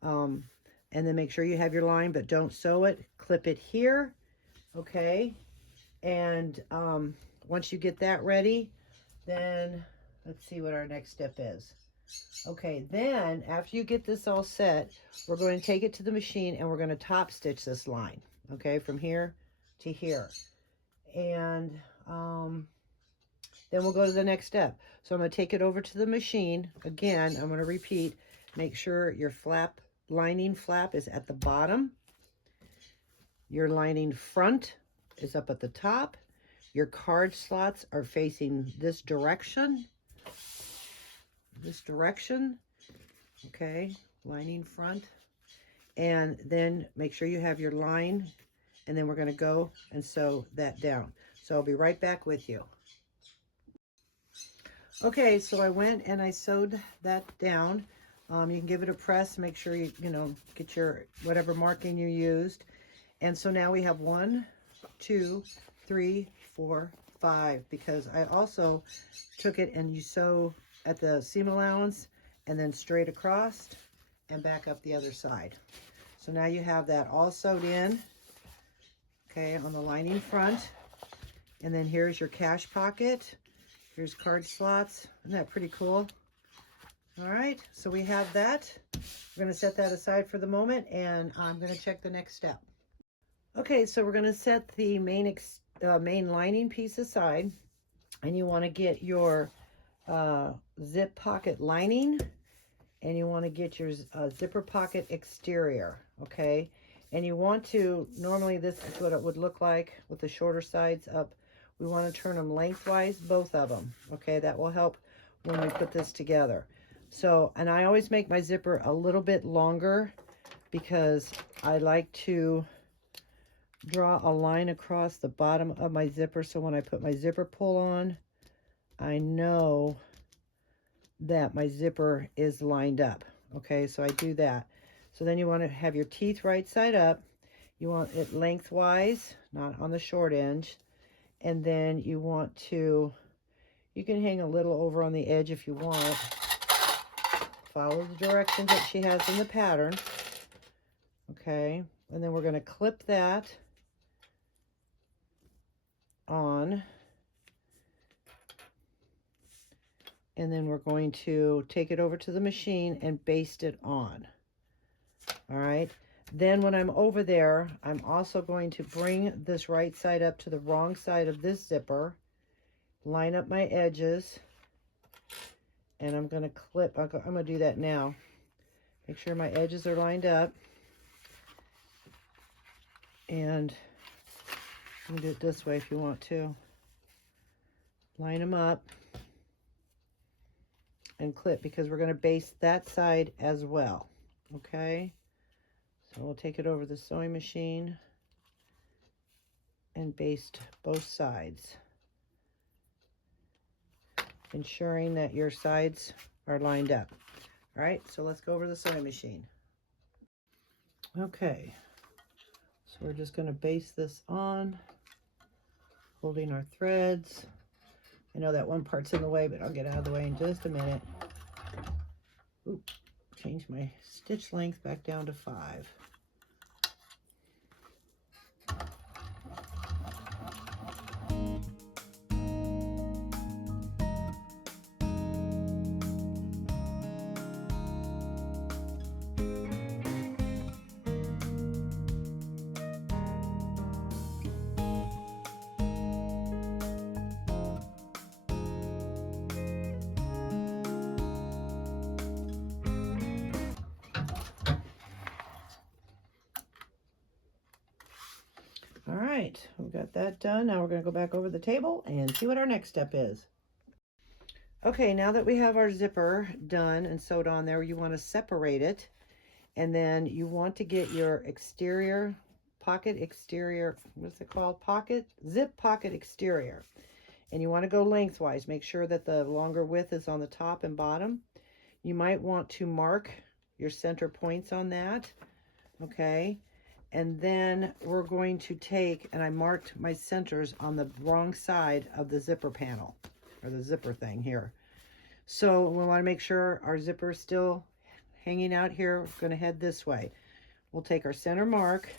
And then make sure you have your line, but don't sew it. Clip it here, okay? And once you get that ready, then let's see what our next step is. Okay, then after you get this all set, we're going to take it to the machine and we're going to top stitch this line, okay, from here to here. And then we'll go to the next step. So I'm going to take it over to the machine. Again, I'm going to repeat, make sure your lining flap is at the bottom. Your lining front is up at the top. Your card slots are facing this direction. Okay, lining front. And then make sure you have your line, and then we're going to go and sew that down. So I'll be right back with you. Okay, so I went and I sewed that down. You can give it a press, make sure you get your whatever marking you used. And so now we have 1, 2, 3, 4, 5, because I also took it and you sew at the seam allowance and then straight across and back up the other side. So now you have that all sewed in, okay, on the lining front. And then here's your cash pocket. Here's card slots. Isn't that pretty cool? All right, so we have that. We're going to set that aside for the moment, and I'm going to check the next step. Okay, so we're going to set the main lining piece aside, and you want to get your zip pocket lining, and you want to get your zipper pocket exterior, okay? And you want to, normally this is what it would look like with the shorter sides up. We want to turn them lengthwise, both of them, okay? That will help when we put this together. So, and I always make my zipper a little bit longer because I like to draw a line across the bottom of my zipper, so when I put my zipper pull on, I know that my zipper is lined up. Okay, so I do that. So then you want to have your teeth right side up. You want it lengthwise, not on the short edge. And then you want to, you can hang a little over on the edge if you want. Follow the directions that she has in the pattern. Okay, and then we're going to clip that on. And then we're going to take it over to the machine and baste it on. All right. Then when I'm over there, I'm also going to bring this right side up to the wrong side of this zipper, line up my edges, and I'm going to clip. I'm going to do that now. Make sure my edges are lined up. And you can do it this way if you want to. Line them up and clip, because we're going to baste that side as well. Okay. So we'll take it over the sewing machine and baste both sides, ensuring that your sides are lined up. All right, so let's go over the sewing machine. Okay, so we're just going to baste this on, holding our threads. I know that one part's in the way, but I'll get out of the way in just a minute. Oop, change my stitch length back down to 5. All right, we got that done. Now we're going to go back over the table and see what our next step is. Okay, now that we have our zipper done and sewed on there, you want to separate it. And then you want to get your exterior, pocket exterior, what's it called? Zip pocket exterior. And you want to go lengthwise. Make sure that the longer width is on the top and bottom. You might want to mark your center points on that. Okay. And then we're going to take, and I marked my centers on the wrong side of the zipper panel, or the zipper thing here. So we want to make sure our zipper is still hanging out here. We're going to head this way. We'll take our center mark,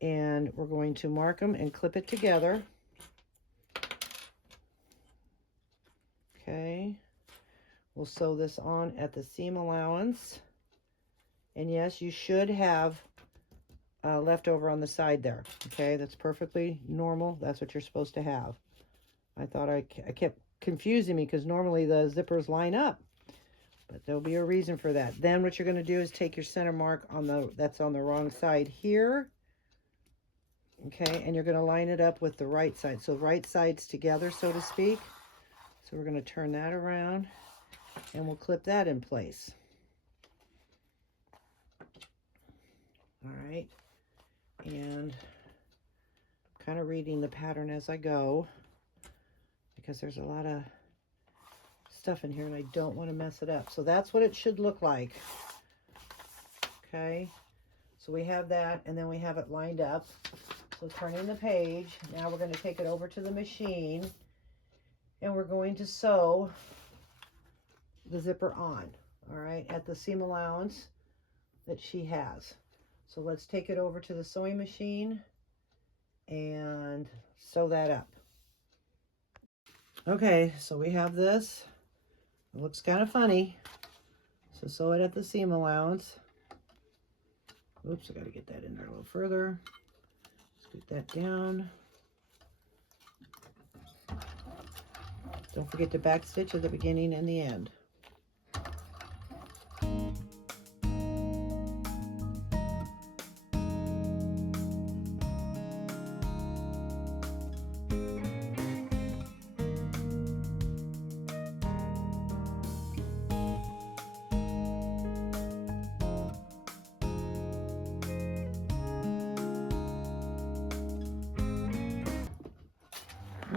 and we're going to mark them and clip it together. Okay. We'll sew this on at the seam allowance. And yes, you should have leftover on the side there. Okay, that's perfectly normal. That's what you're supposed to have. I thought I kept confusing me because normally the zippers line up, but there'll be a reason for that. Then what you're going to do is take your center mark on that's on the wrong side here. Okay, and you're going to line it up with the right side. So right sides together, so to speak. So we're going to turn that around and we'll clip that in place. All right. And I'm kind of reading the pattern as I go because there's a lot of stuff in here and I don't want to mess it up. So that's what it should look like. Okay. So we have that, and then we have it lined up. So turning the page, now we're going to take it over to the machine and we're going to sew the zipper on, all right, at the seam allowance that she has. So let's take it over to the sewing machine and sew that up. Okay, so we have this. It looks kind of funny. So sew it at the seam allowance. Oops, I got to get that in there a little further. Scoot that down. Don't forget to back stitch at the beginning and the end.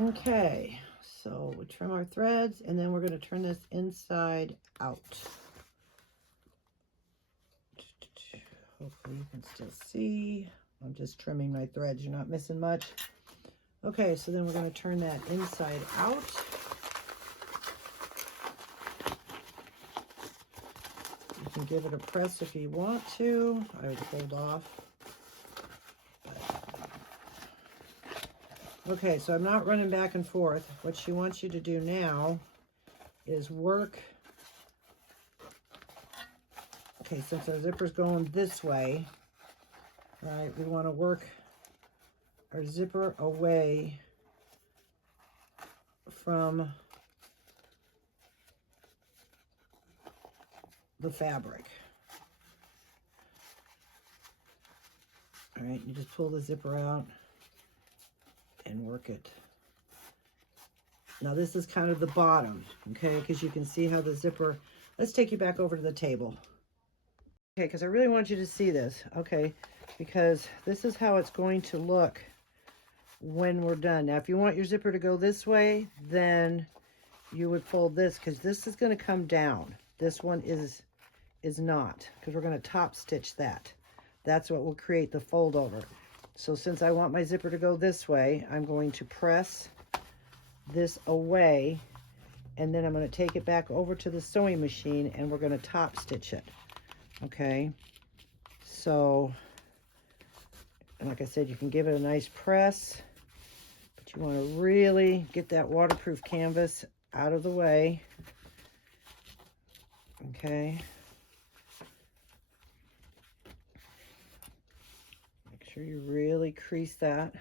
Okay, so we trim our threads and then we're going to turn this inside out. Hopefully you can still see. I'm just trimming my threads. You're not missing much. Okay, so then we're going to turn that inside out. You can give it a press if you want to. I would hold off. Okay, so I'm not running back and forth. What she wants you to do now is work. Okay, since our zipper's going this way, right, we want to work our zipper away from the fabric. All right, you just pull the zipper out and work it. Now this is kind of the bottom, okay, because you can see how the zipper, let's take you back over to the table. Okay, because I really want you to see this, okay, because this is how it's going to look when we're done. Now if you want your zipper to go this way, then you would fold this, because this is going to come down. This one is not, because we're going to top stitch that. That's what will create the fold over. So since I want my zipper to go this way, I'm going to press this away, and then I'm going to take it back over to the sewing machine and we're going to top stitch it. Okay, so, and like I said, you can give it a nice press, but you want to really get that waterproof canvas out of the way. Okay. Sure you really crease that,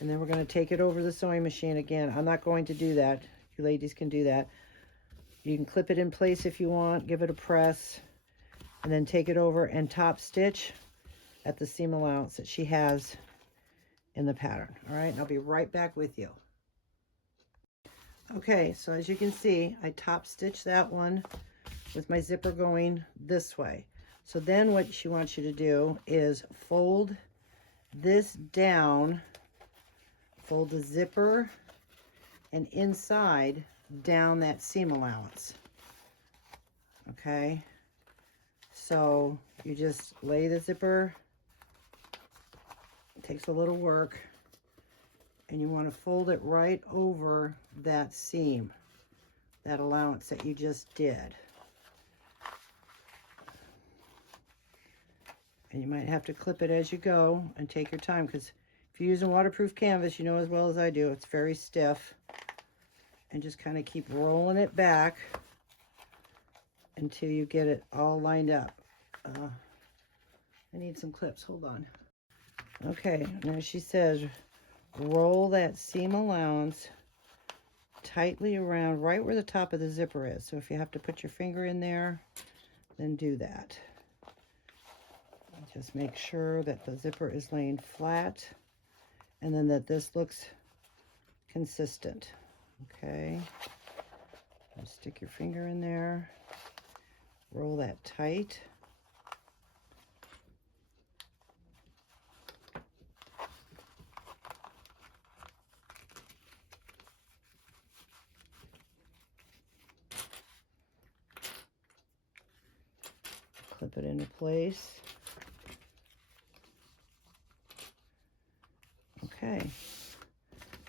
and then we're going to take it over the sewing machine again. I'm not going to do that. You ladies can do that. You can clip it in place if you want, give it a press, and then take it over and top stitch at the seam allowance that she has in the pattern. All right, and I'll be right back with you. Okay, so as you can see, I top stitched that one with my zipper going this way. So then what she wants you to do is fold this down, fold the zipper, and inside down that seam allowance. Okay, so you just lay the zipper. It takes a little work, and you want to fold it right over that seam, that allowance that you just did. And you might have to clip it as you go and take your time, because if you're using waterproof canvas, you know as well as I do, it's very stiff. And just kind of keep rolling it back until you get it all lined up. I need some clips, hold on. Okay, now she says roll that seam allowance tightly around right where the top of the zipper is. So if you have to put your finger in there, then do that. Just make sure that the zipper is laying flat and then that this looks consistent. Okay, just stick your finger in there, roll that tight. Clip it into place. Okay,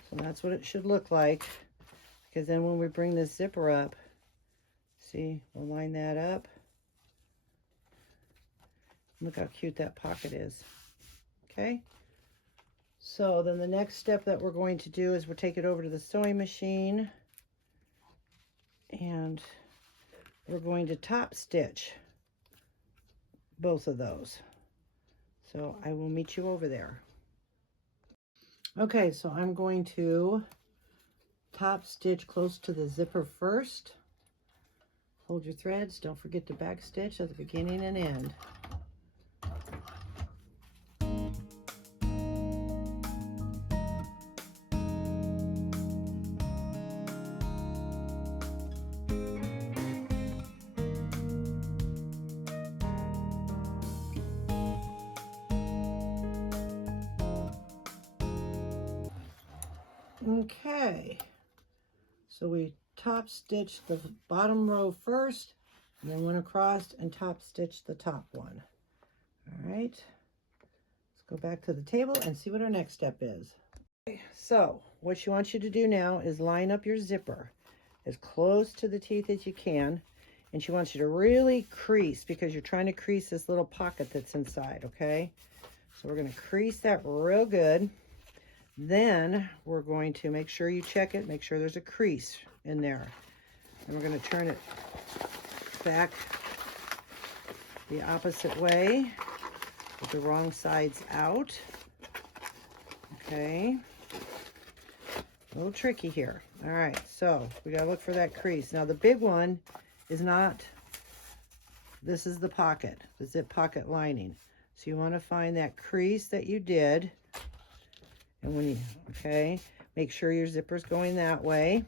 so that's what it should look like, because then when we bring this zipper up, see, we'll line that up. Look how cute that pocket is. Okay, so then the next step that we're going to do is we'll take it over to the sewing machine, and we're going to top stitch both of those. So I will meet you over there. Okay, so I'm going to top stitch close to the zipper first. Hold your threads. Don't forget to back stitch at the beginning and end. Okay, so we top stitched the bottom row first, and then went across and top stitched the top one. All right, let's go back to the table and see what our next step is. Okay, so what she wants you to do now is line up your zipper as close to the teeth as you can, and she wants you to really crease, because you're trying to crease this little pocket that's inside. Okay, so we're going to crease that real good. Then we're going to make sure you check it, make sure there's a crease in there. And we're going to turn it back the opposite way with the wrong sides out. Okay. A little tricky here. All right, so we got to look for that crease. Now the big one is not, this is the pocket, the zip pocket lining. So you want to find that crease that you did. And when you, okay, make sure your zipper's going that way.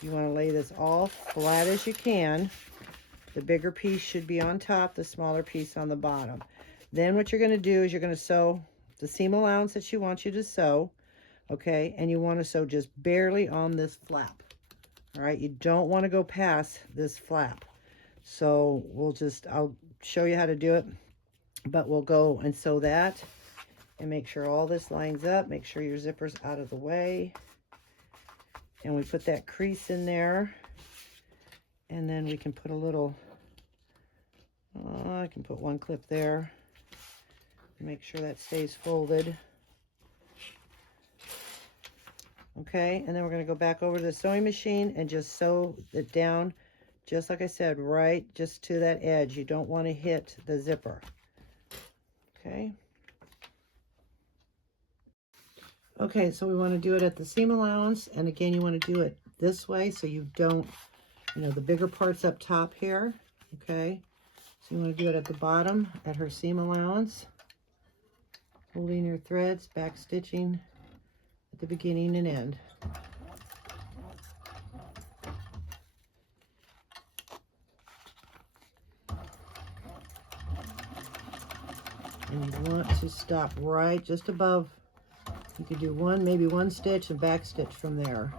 You want to lay this all flat as you can. The bigger piece should be on top, the smaller piece on the bottom. Then what you're going to do is you're going to sew the seam allowance that she wants you to sew, okay? And you want to sew just barely on this flap, all right? You don't want to go past this flap. So I'll show you how to do it, but we'll go and sew that. And make sure all this lines up. Make sure your zipper's out of the way. And we put that crease in there. And then we can put a little, I can put one clip there. Make sure that stays folded. Okay, and then we're going to go back over to the sewing machine and just sew it down, just like I said, right just to that edge. You don't want to hit the zipper. Okay. Okay, so we want to do it at the seam allowance, and again, you want to do it this way so you don't, the bigger part's up top here, okay? So you want to do it at the bottom at her seam allowance. holding your threads, back stitching at the beginning and end. And you want to stop right just above. You could do one, maybe one stitch and back stitch from there.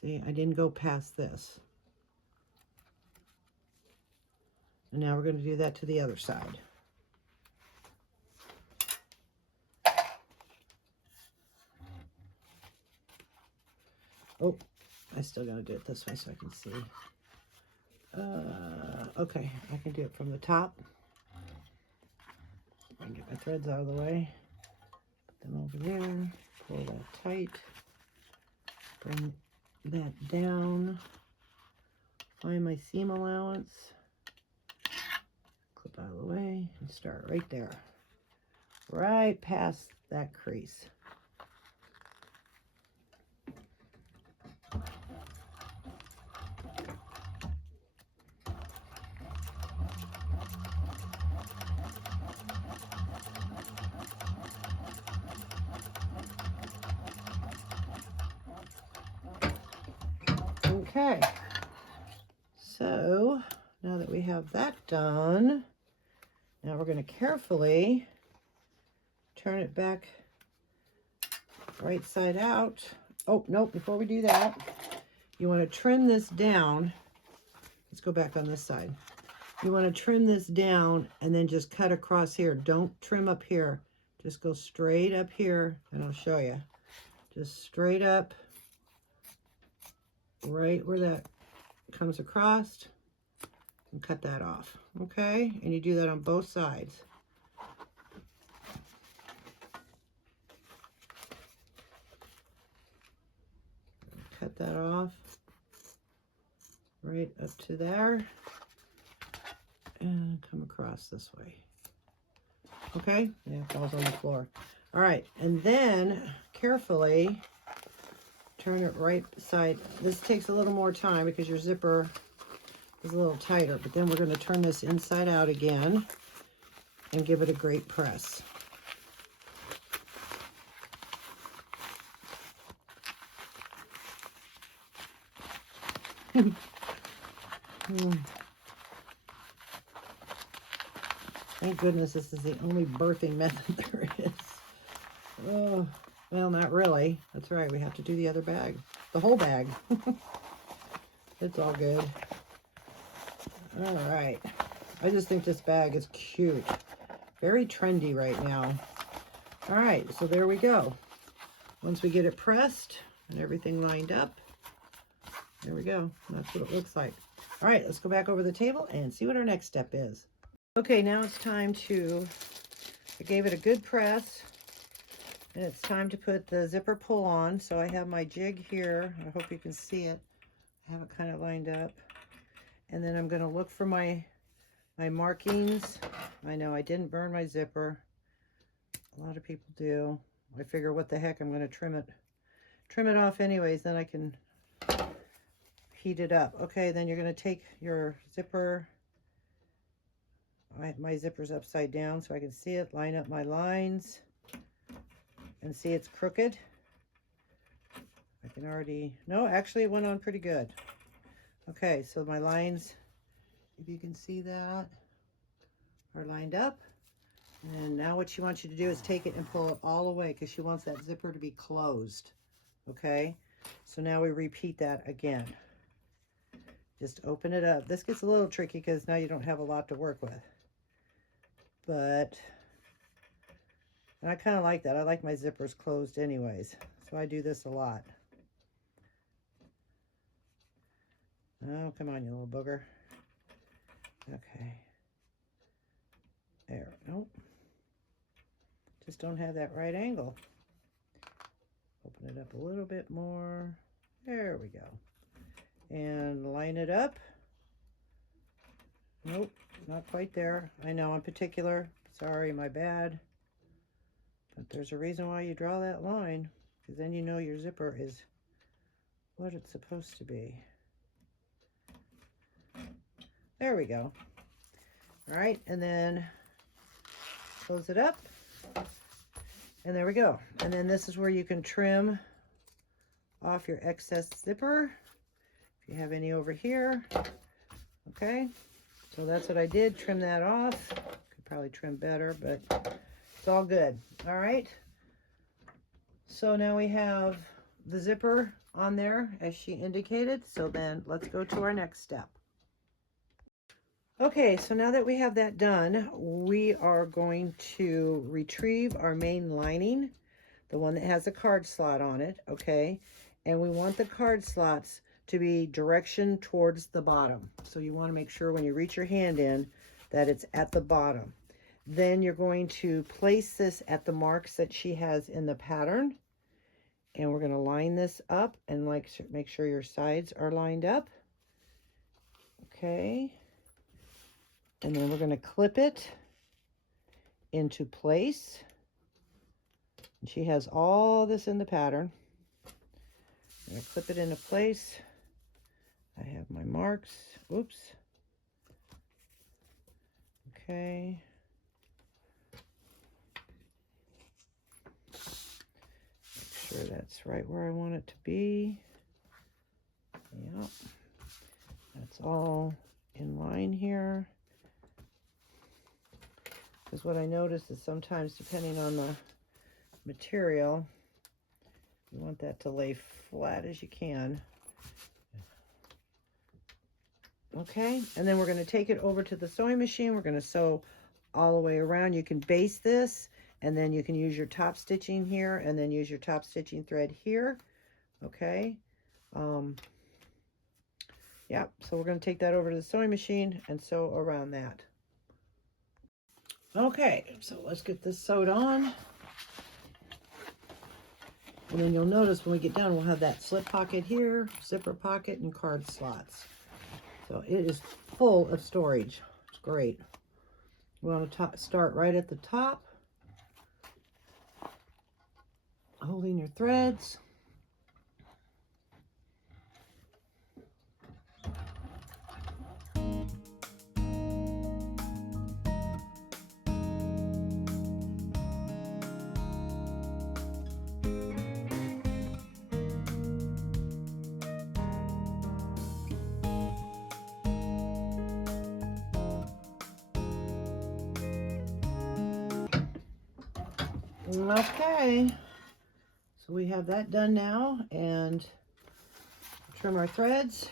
See, I didn't go past this. And now we're going to do that to the other side. Oh, I still got to do it this way so I can see. Okay, I can do it from the top. I can get my threads out of the way. Put them over there. Pull that tight. Bring that down. Find my seam allowance. Clip out of the way and start right there. Right past that crease. Okay, so now that we have that done, now we're going to carefully turn it back right side out. Oh, nope, before we do that, you want to trim this down. Let's go back on this side. You want to trim this down and then just cut across here. Don't trim up here. Just go straight up here, and I'll show you. Just straight up, right where that comes across, and cut that off. Okay, and you do that on both sides. Cut that off right up to there and come across this way. Okay, yeah, it falls on the floor. All right, and then carefully turn it right side. This takes a little more time because your zipper is a little tighter, but then we're going to turn this inside out again and give it a great press. Thank goodness this is the only birthing method there is. Oh, well, not really. That's right. We have to do the other bag. The whole bag. It's all good. All right. I just think this bag is cute. Very trendy right now. All right. So there we go. Once we get it pressed and everything lined up, there we go. That's what it looks like. All right. Let's go back over the table and see what our next step is. Okay. Now it's time to, I gave it a good press. And it's time to put the zipper pull on. So I have my jig here. I hope you can see it. I have it kind of lined up. And then I'm going to look for my markings. I know I didn't burn my zipper. A lot of people do. I figure what the heck, I'm going to trim it off anyways. Then I can heat it up. Okay, then you're going to take your zipper. My zipper's upside down so I can see it. Line up my lines. And see it's crooked. I can already, no, actually it went on pretty good. Okay, so my lines, if you can see that, are lined up. And now what she wants you to do is take it and pull it all away because she wants that zipper to be closed. Okay, so now we repeat that again. Just open it up. This gets a little tricky because now you don't have a lot to work with. But and I kind of like that. I like my zippers closed anyways. So I do this a lot. Oh, come on, you little booger. Okay. There. Nope. Just don't have that right angle. Open it up a little bit more. There we go. And line it up. Nope, not quite there. I know I'm particular. Sorry, my bad. But there's a reason why you draw that line, because then you know your zipper is what it's supposed to be. There we go. All right, and then close it up. And there we go. And then this is where you can trim off your excess zipper, if you have any over here. Okay, so that's what I did, trim that off. Could probably trim better, but it's all good. All right, so now we have the zipper on there as she indicated. So then let's go to our next step. Okay, so now that we have that done, we are going to retrieve our main lining, the one that has a card slot on it, okay? And we want the card slots to be direction towards the bottom. So you want to make sure when you reach your hand in that it's at the bottom. Then you're going to place this at the marks that she has in the pattern. And we're going to line this up and make sure your sides are lined up. Okay. And then we're going to clip it into place. And she has all this in the pattern. I'm going to clip it into place. I have my marks. Oops. Okay. Make sure that's right where I want it to be. Yep. That's all in line here. Because what I notice is sometimes, depending on the material, you want that to lay flat as you can. Okay, and then we're going to take it over to the sewing machine. We're going to sew all the way around. You can base this, and then you can use your top stitching here, and then use your top stitching thread here. Okay. Yeah, so we're going to take that over to the sewing machine and sew around that. Okay, so let's get this sewed on. And then you'll notice when we get done, we'll have that slip pocket here, zipper pocket, and card slots. So it is full of storage. It's great. We want to start right at the top, holding your threads. Okay, so we have that done now, and trim our threads,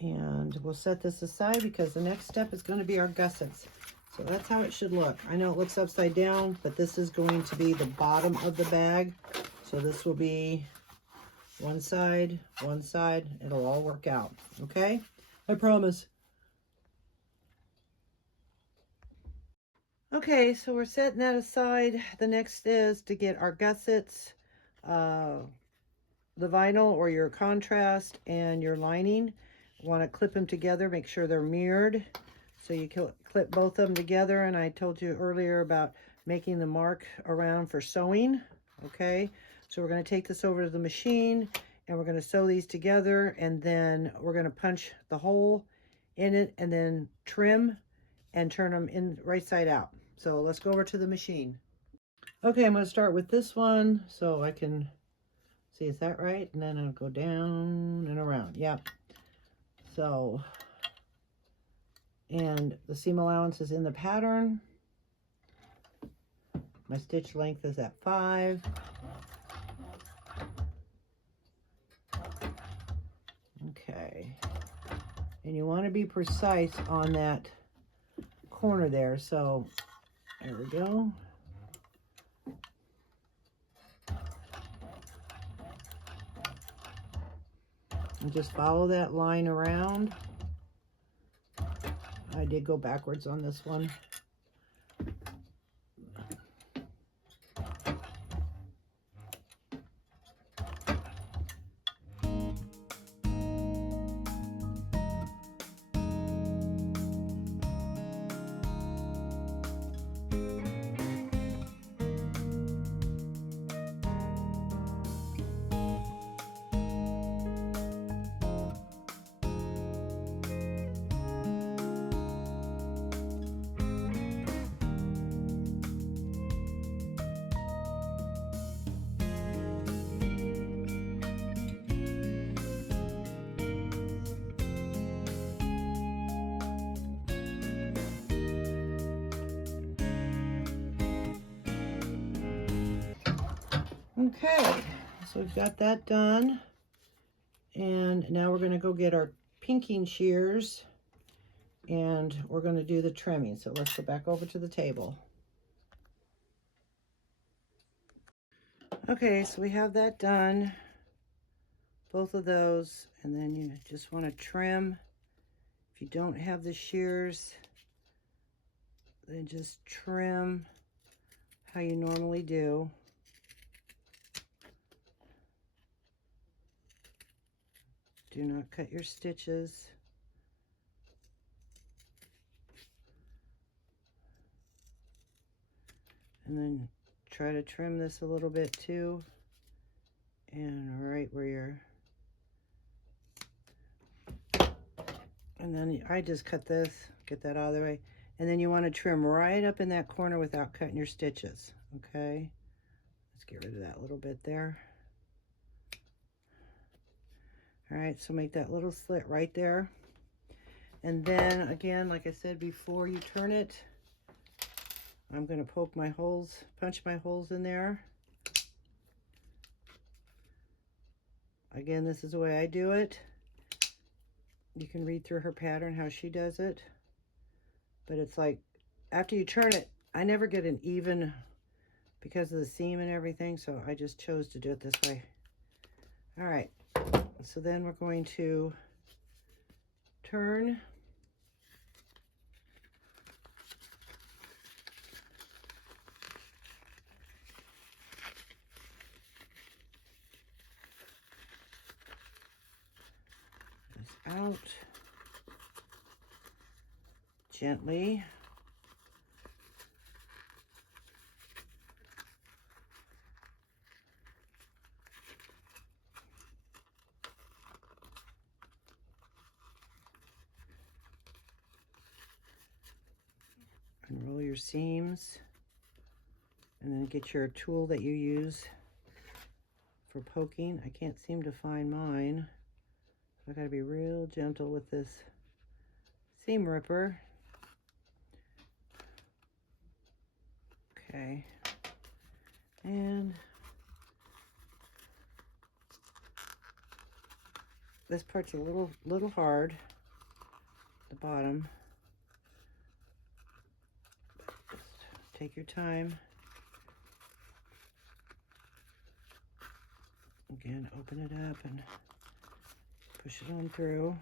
and we'll set this aside because the next step is going to be our gussets. So that's how it should look. I know it looks upside down, but this is going to be the bottom of the bag. So this will be one side, it'll all work out, okay? I promise. Okay, so we're setting that aside. The next is to get our gussets, the vinyl or your contrast and your lining. Want to clip them together, make sure they're mirrored. So you clip both of them together, and I told you earlier about making the mark around for sewing. Okay, so we're going to take this over to the machine, and we're going to sew these together, and then we're going to punch the hole in it, and then trim and turn them in right side out. So let's go over to the machine. Okay, I'm going to start with this one so I can see, is that right? And then I'll go down and around. Yep. So, and the seam allowance is in the pattern. My stitch length is at 5. Okay. And you want to be precise on that corner there. So there we go. And just follow that line around. I did go backwards on this one. Okay, so we've got that done. And now we're going to go get our pinking shears and we're going to do the trimming. So let's go back over to the table. Okay, so we have that done, both of those, and then you just want to trim. If you don't have the shears, then just trim how you normally do. Do not cut your stitches. And then try to trim this a little bit too. And right where you're, and then I just cut this, get that out of the way. And then you want to trim right up in that corner without cutting your stitches, okay? Let's get rid of that little bit there. All right, so make that little slit right there. And then again, like I said before, you turn it, I'm going to poke my holes, punch my holes in there. Again, this is the way I do it. You can read through her pattern how she does it. But it's like, after you turn it, I never get an even, because of the seam and everything, so I just chose to do it this way. All right, so then we're going to turn. This out gently. Unroll your seams, and then get your tool that you use for poking. I can't seem to find mine, so I gotta be real gentle with this seam ripper. Okay, and this part's a little hard, the bottom. Just take your time. Again, open it up and push it on through.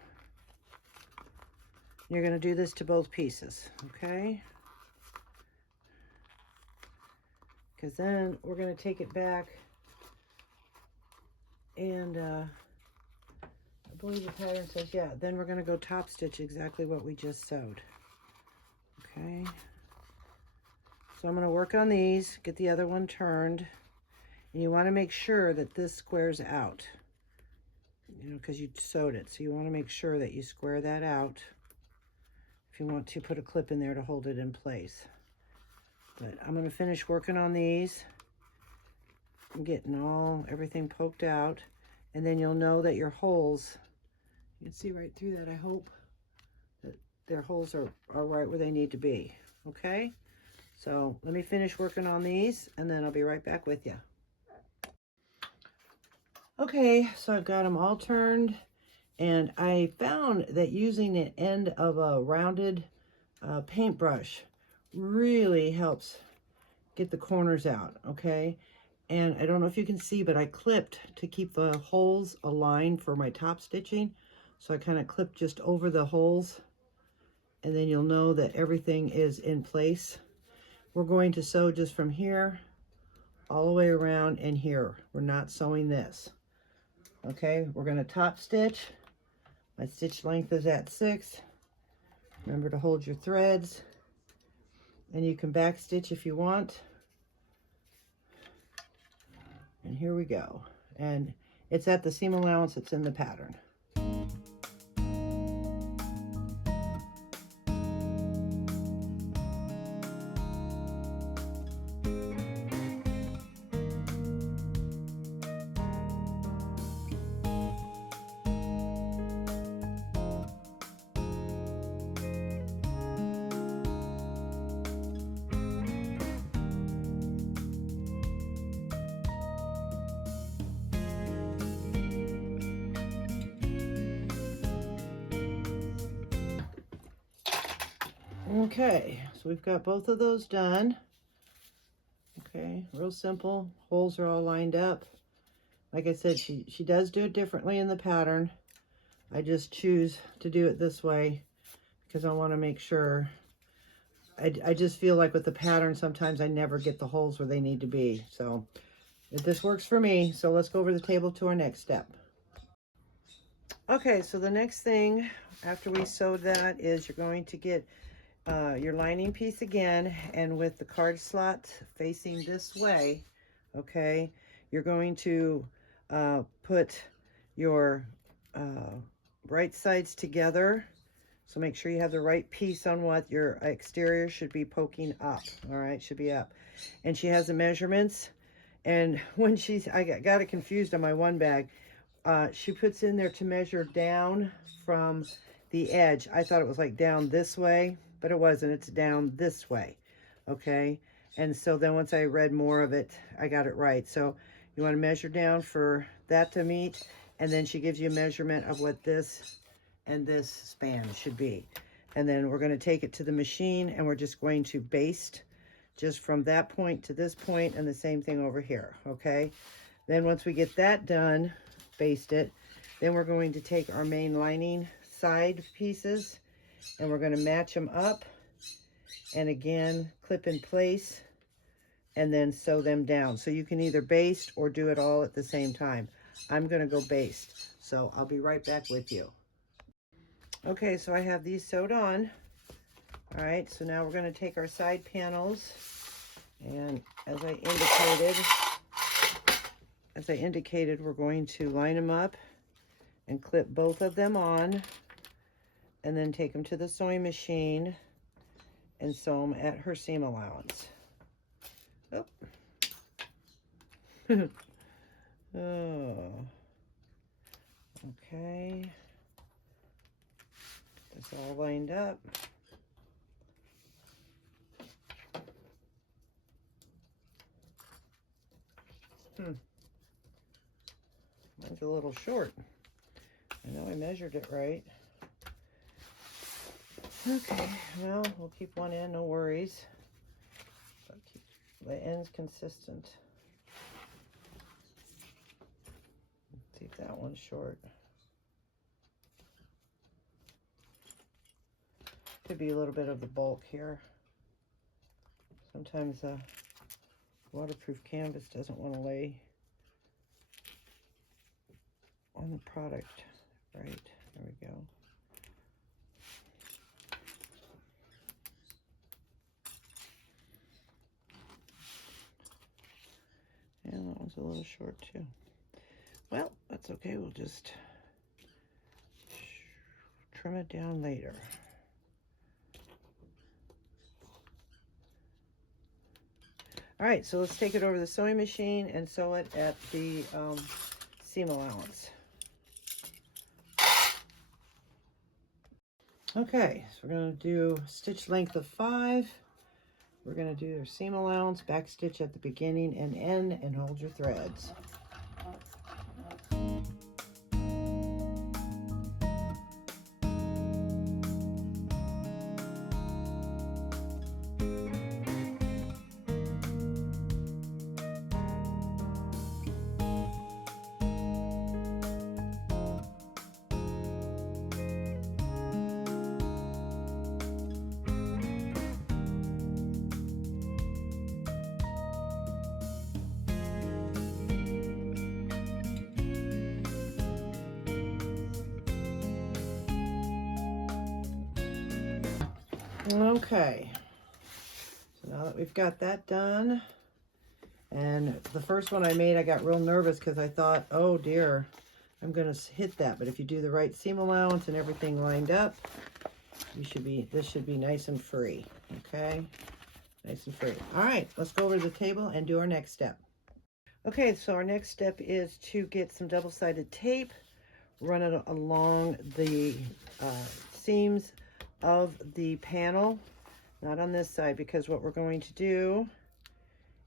You're going to do this to both pieces, okay? Because then we're going to take it back and I believe the pattern says, yeah, then we're going to go top stitch exactly what we just sewed. Okay. So I'm going to work on these, get the other one turned, and you want to make sure that this squares out, you know, because you sewed it. So you want to make sure that you square that out if you want to put a clip in there to hold it in place. But I'm going to finish working on these. I'm getting everything poked out, and then you'll know that your holes, you can see right through that, I hope, that their holes are right where they need to be, okay? So let me finish working on these, and then I'll be right back with you. Okay, so I've got them all turned, and I found that using the end of a rounded paintbrush really helps get the corners out, okay? And I don't know if you can see, but I clipped to keep the holes aligned for my top stitching. So I kind of clipped just over the holes, and then you'll know that everything is in place. We're going to sew just from here all the way around and here. We're not sewing this. Okay, we're going to top stitch. My stitch length is at 6. Remember to hold your threads, and you can back stitch if you want. And here we go. And it's at the seam allowance that's in the pattern. Okay, so we've got both of those done. Okay, real simple. Holes are all lined up. Like I said, she does do it differently in the pattern. I just choose to do it this way because I want to make sure. I just feel like with the pattern, sometimes I never get the holes where they need to be. So this works for me. So let's go over the table to our next step. Okay, so the next thing after we sewed that is you're going to get your lining piece again, and with the card slot facing this way, okay, you're going to put your right sides together. So make sure you have the right piece on what your exterior should be poking up. All right, should be up. And she has the measurements. And when I got it confused on my one bag. She puts in there to measure down from the edge. I thought it was like down this way, but it wasn't. It's down this way. Okay. And so then once I read more of it, I got it right. So you want to measure down for that to meet. And then she gives you a measurement of what this and this span should be. And then we're going to take it to the machine and we're just going to baste just from that point to this point and the same thing over here. Okay. Then once we get that done, baste it, then we're going to take our main lining side pieces and we're going to match them up and again clip in place and then sew them down. So you can either baste or do it all at the same time. I'm going to go baste, so I'll be right back with you. Okay, so I have these sewed on. All right, so now we're going to take our side panels, and as I indicated, we're going to line them up and clip both of them on, and then take them to the sewing machine and sew them at her seam allowance. Oh. Oh. Okay. It's all lined up. Mine's a little short. I know I measured it right. Okay, well, we'll keep one in, no worries. But keep the ends consistent. Let's see if that one's short. Could be a little bit of the bulk here. Sometimes waterproof canvas doesn't want to lay on the product. Right, there we go. Yeah, that one's a little short too. Well, that's okay. We'll just trim it down later. All right, so let's take it over the sewing machine and sew it at the seam allowance. Okay, so we're going to do stitch length of 5. We're going to do your seam allowance, back stitch at the beginning and end, and hold your threads. Okay, so now that we've got that done, and the first one I made, I got real nervous because I thought, oh dear, I'm going to hit that. But if you do the right seam allowance and everything lined up, this should be nice and free. Okay, nice and free. All right, let's go over to the table and do our next step. Okay, so our next step is to get some double-sided tape, run it along the seams of the panel, not on this side, because what we're going to do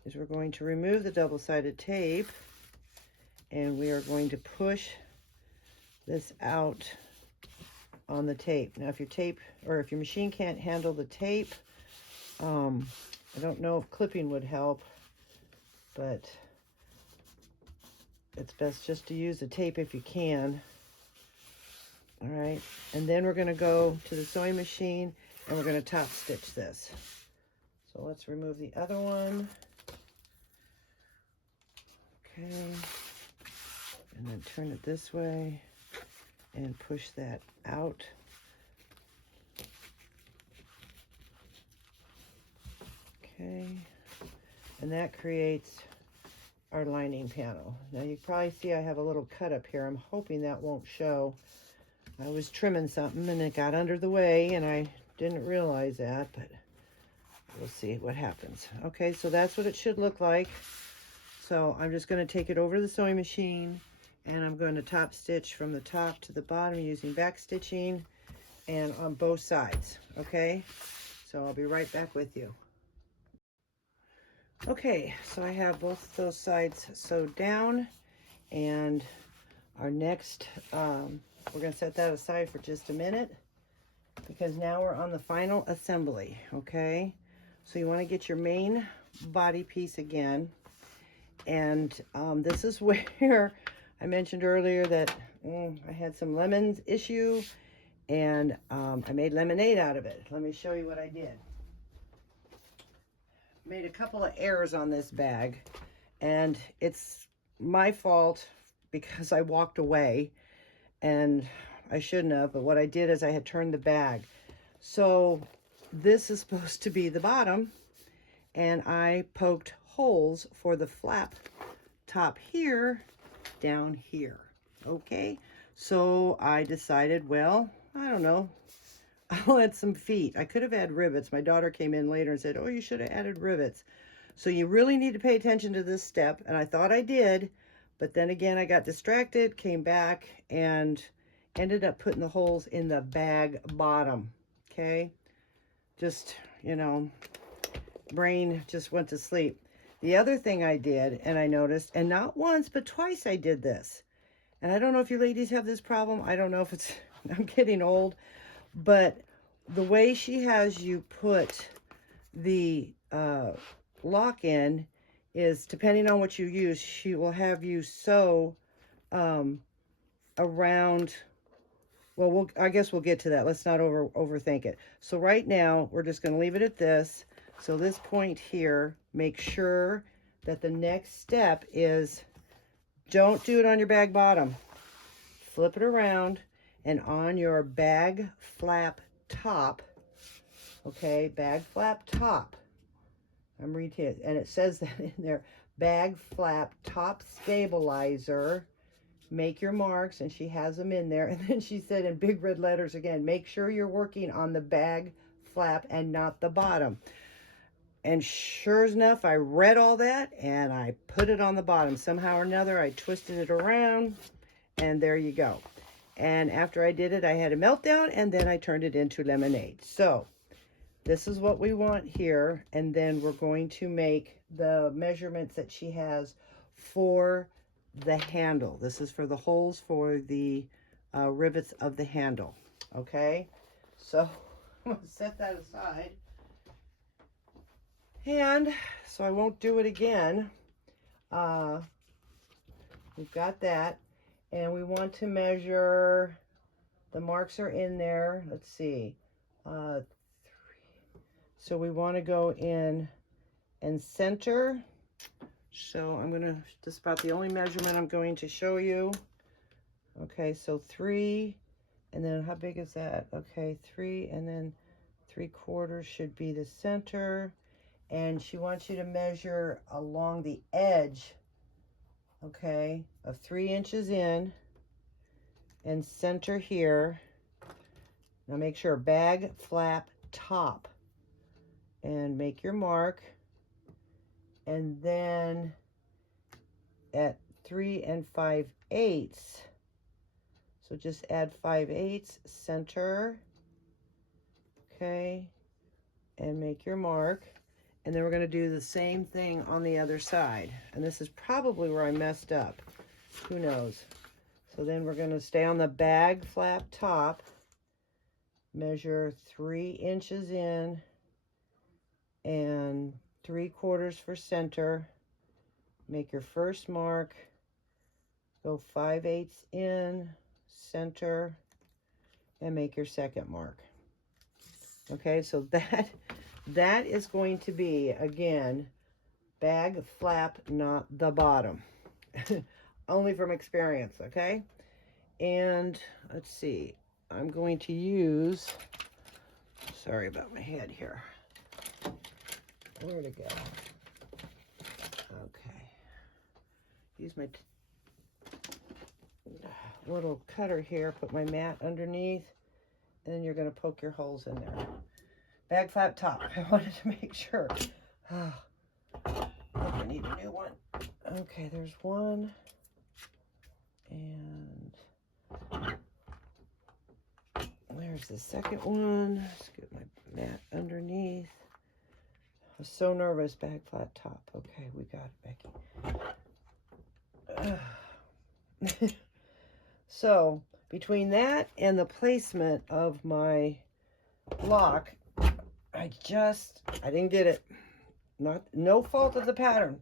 is we're going to remove the double-sided tape and we are going to push this out on the tape. Now, if your machine can't handle the tape, I don't know if clipping would help, but it's best just to use the tape if you can. All right, and then we're going to go to the sewing machine and we're going to top stitch this. So let's remove the other one. Okay, and then turn it this way and push that out. Okay, and that creates our lining panel. Now you probably see I have a little cut up here. I'm hoping that won't show. I was trimming something and it got under the way and I didn't realize that, but we'll see what happens. Okay, so that's what it should look like. So I'm just going to take it over to the sewing machine and I'm going to top stitch from the top to the bottom using back stitching and on both sides. Okay, so I'll be right back with you. Okay, so I have both those sides sewed down, and our next, we're going to set that aside for just a minute because now we're on the final assembly. Okay, so you want to get your main body piece again, and this is where I mentioned earlier that I had some lemons issue, and I made lemonade out of it. Let me show you what I did. Made a couple of errors on this bag, and it's my fault because I walked away and I shouldn't have, but what I did is I had turned the bag. So this is supposed to be the bottom, and I poked holes for the flap top here down here. Okay, so I decided, well, I don't know, I'll add some feet. I could have had rivets. My daughter came in later and said, oh, you should have added rivets. So you really need to pay attention to this step. And I thought I did, but then again, I got distracted, came back, and ended up putting the holes in the bag bottom. Okay. Just, you know, brain just went to sleep. The other thing I did, and I noticed, and not once, but twice I did this. And I don't know if you ladies have this problem. I don't know if it's, I'm getting old. But the way she has you put the lock in is, depending on what you use, she will have you sew around, well, I guess we'll get to that. Let's not overthink it. So right now, we're just going to leave it at this. So this point here, make sure that the next step is, don't do it on your bag bottom. Flip it around. And on your bag flap top, okay, bag flap top, I'm reading it, and it says that in there, bag flap top stabilizer, make your marks, and she has them in there. And then she said in big red letters again, make sure you're working on the bag flap and not the bottom. And sure enough, I read all that, and I put it on the bottom. Somehow or another, I twisted it around, and there you go. And after I did it, I had a meltdown, and then I turned it into lemonade. So this is what we want here. And then we're going to make the measurements that she has for the handle. This is for the holes for the rivets of the handle. Okay, so I'm going to set that aside. And so I won't do it again. We've got that. And we want to measure, the marks are in there. Let's see. So we want to go in and center. So I'm going to, this is about the only measurement I'm going to show you. Okay, so 3, and then how big is that? Okay, 3, and then 3/4 should be the center. And she wants you to measure along the edge, okay, of 3 inches in and center here. Now make sure bag flap top and make your mark. And then at 3 5/8, so just add 5/8, center, okay, and make your mark. And then we're going to do the same thing on the other side. And this is probably where I messed up. Who knows? So then we're going to stay on the bag flap top. measure 3 inches in and 3/4 for center. Make your first mark, go 5/8 in, center, and make your second mark. Okay, so that is going to be, again, bag flap, not the bottom. Only from experience, okay? And let's see, I'm going to use, sorry about my head here. Where to go? Okay. Use my little cutter here, put my mat underneath, and then you're going to poke your holes in there. Bag flap top. I wanted to make sure. Oh, I need a new one. Okay, there's one. And there's the second one. Let's get my mat underneath. I was so nervous. Bag flap top. Okay, we got it, Becky. So, between that and the placement of my lock, I didn't get it. No fault of the pattern.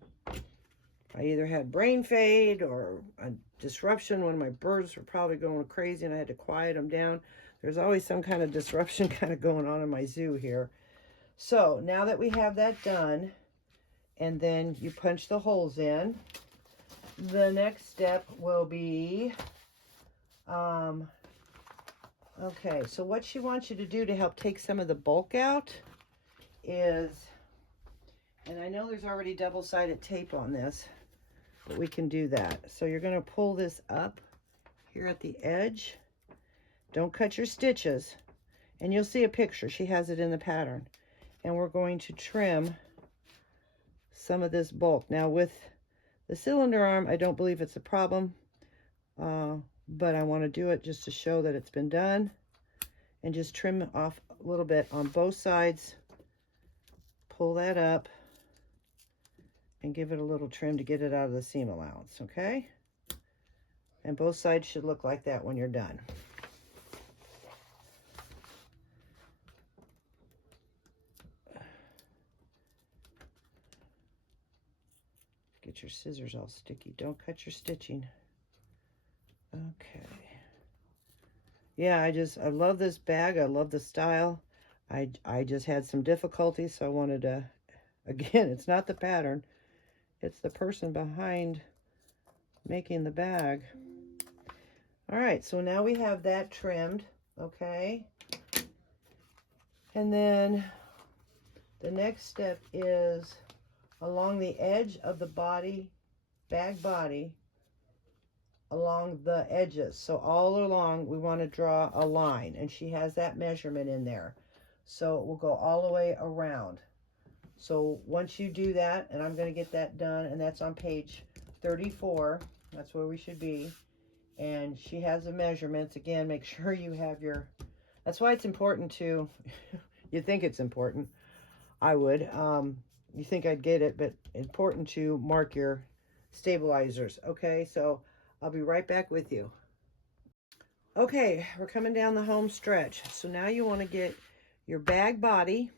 I either had brain fade or a disruption. One of my birds were probably going crazy and I had to quiet them down. There's always some kind of disruption kind of going on in my zoo here. So now that we have that done, and then you punch the holes in, the next step will be, okay, so what she wants you to do to help take some of the bulk out is, and I know there's already double-sided tape on this, but we can do that. So you're going to pull this up here at the edge. Don't cut your stitches. And you'll see a picture. She has it in the pattern. And we're going to trim some of this bulk. Now with the cylinder arm, I don't believe it's a problem. But I want to do it just to show that it's been done. And just trim off a little bit on both sides. Pull that up. And give it a little trim to get it out of the seam allowance, okay? And both sides should look like that when you're done. Get your scissors all sticky. Don't cut your stitching. Okay. Yeah, I love this bag. I love the style. I just had some difficulty, so I wanted to, again, it's not the pattern. It's the person behind making the bag. All right, so now we have that trimmed, okay? And then the next step is along the edge of the body, bag body, along the edges. So all along, we want to draw a line, and she has that measurement in there. So it will go all the way around. So once you do that, and I'm going to get that done, and that's on page 34. That's where we should be. And she has the measurements. Again, make sure you have your, that's why it's important to, you think it's important. I would. You think I'd get it, but important to mark your stabilizers. Okay, so I'll be right back with you. Okay, we're coming down the home stretch. So now you want to get your bag body,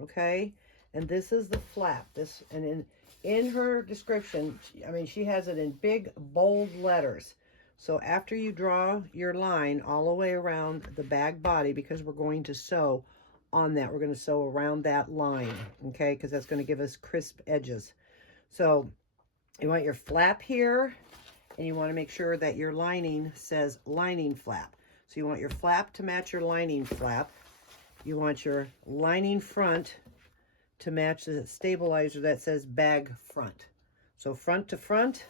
okay? And this is the flap. This, and in her description, I mean, she has it in big, bold letters. So after you draw your line all the way around the bag body, because we're going to sew on that, we're going to sew around that line, okay? Because that's going to give us crisp edges. So you want your flap here, and you want to make sure that your lining says lining flap. So you want your flap to match your lining flap. You want your lining front to match the stabilizer that says bag front. So front to front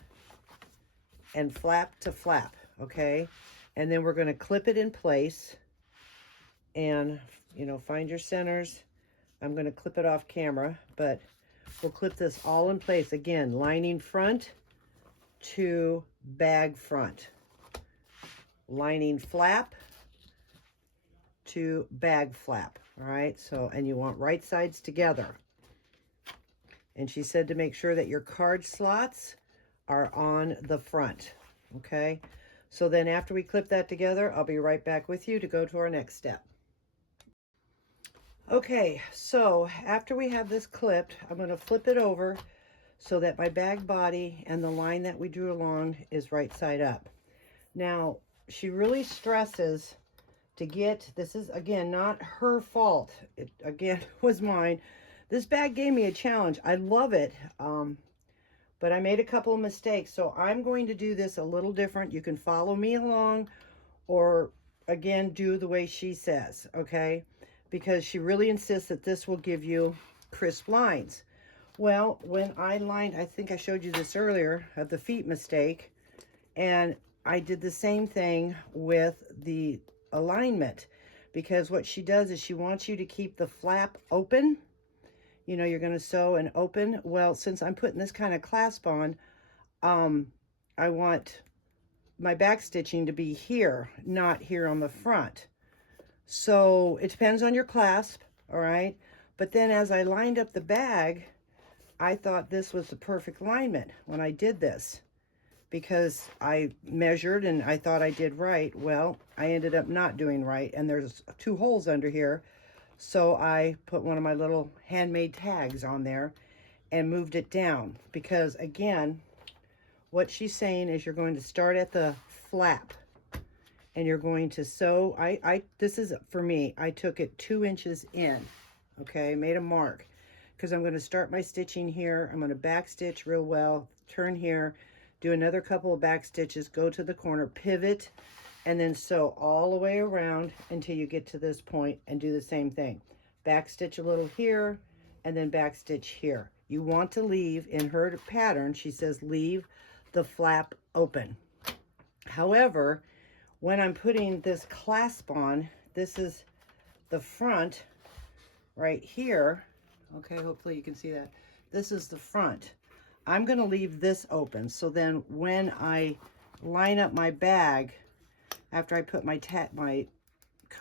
and flap to flap, okay? And then we're going to clip it in place and, you know, find your centers. I'm going to clip it off camera, but we'll clip this all in place. Again, lining front to bag front. Lining flap to bag flap. All right, so, and you want right sides together. And she said to make sure that your card slots are on the front, okay? So then after we clip that together, I'll be right back with you to go to our next step. Okay, so after we have this clipped, I'm going to flip it over so that my bag body and the line that we drew along is right side up. Now, she really stresses to get, this is again not her fault, it again was mine. This bag gave me a challenge. I love it, but I made a couple of mistakes, so I'm going to do this a little different. You can follow me along, or again do the way she says, okay? Because she really insists that this will give you crisp lines. Well, when I lined, I think I showed you this earlier, of the feet mistake, and I did the same thing with the alignment, because what she does is she wants you to keep the flap open. You know, you're going to sew and open. Well, since I'm putting this kind of clasp on, I want my back stitching to be here, not here on the front. So it depends on your clasp, all right? But then as I lined up the bag, I thought this was the perfect alignment when I did this, because I measured and I thought I did right. Well, I ended up not doing right, and there's 2 holes under here. So I put one of my little handmade tags on there and moved it down, because again, what she's saying is you're going to start at the flap and you're going to sew. This is for me, I took it 2 inches in, okay, made a mark, because I'm going to start my stitching here. I'm going to back stitch real well, turn here, do another couple of back stitches, go to the corner, pivot, and then sew all the way around until you get to this point, and do the same thing. Back stitch a little here, and then back stitch here. You want to leave, in her pattern, she says leave the flap open. However, when I'm putting this clasp on, this is the front right here. Okay, hopefully you can see that. This is the front. I'm going to leave this open, so then when I line up my bag, after I put my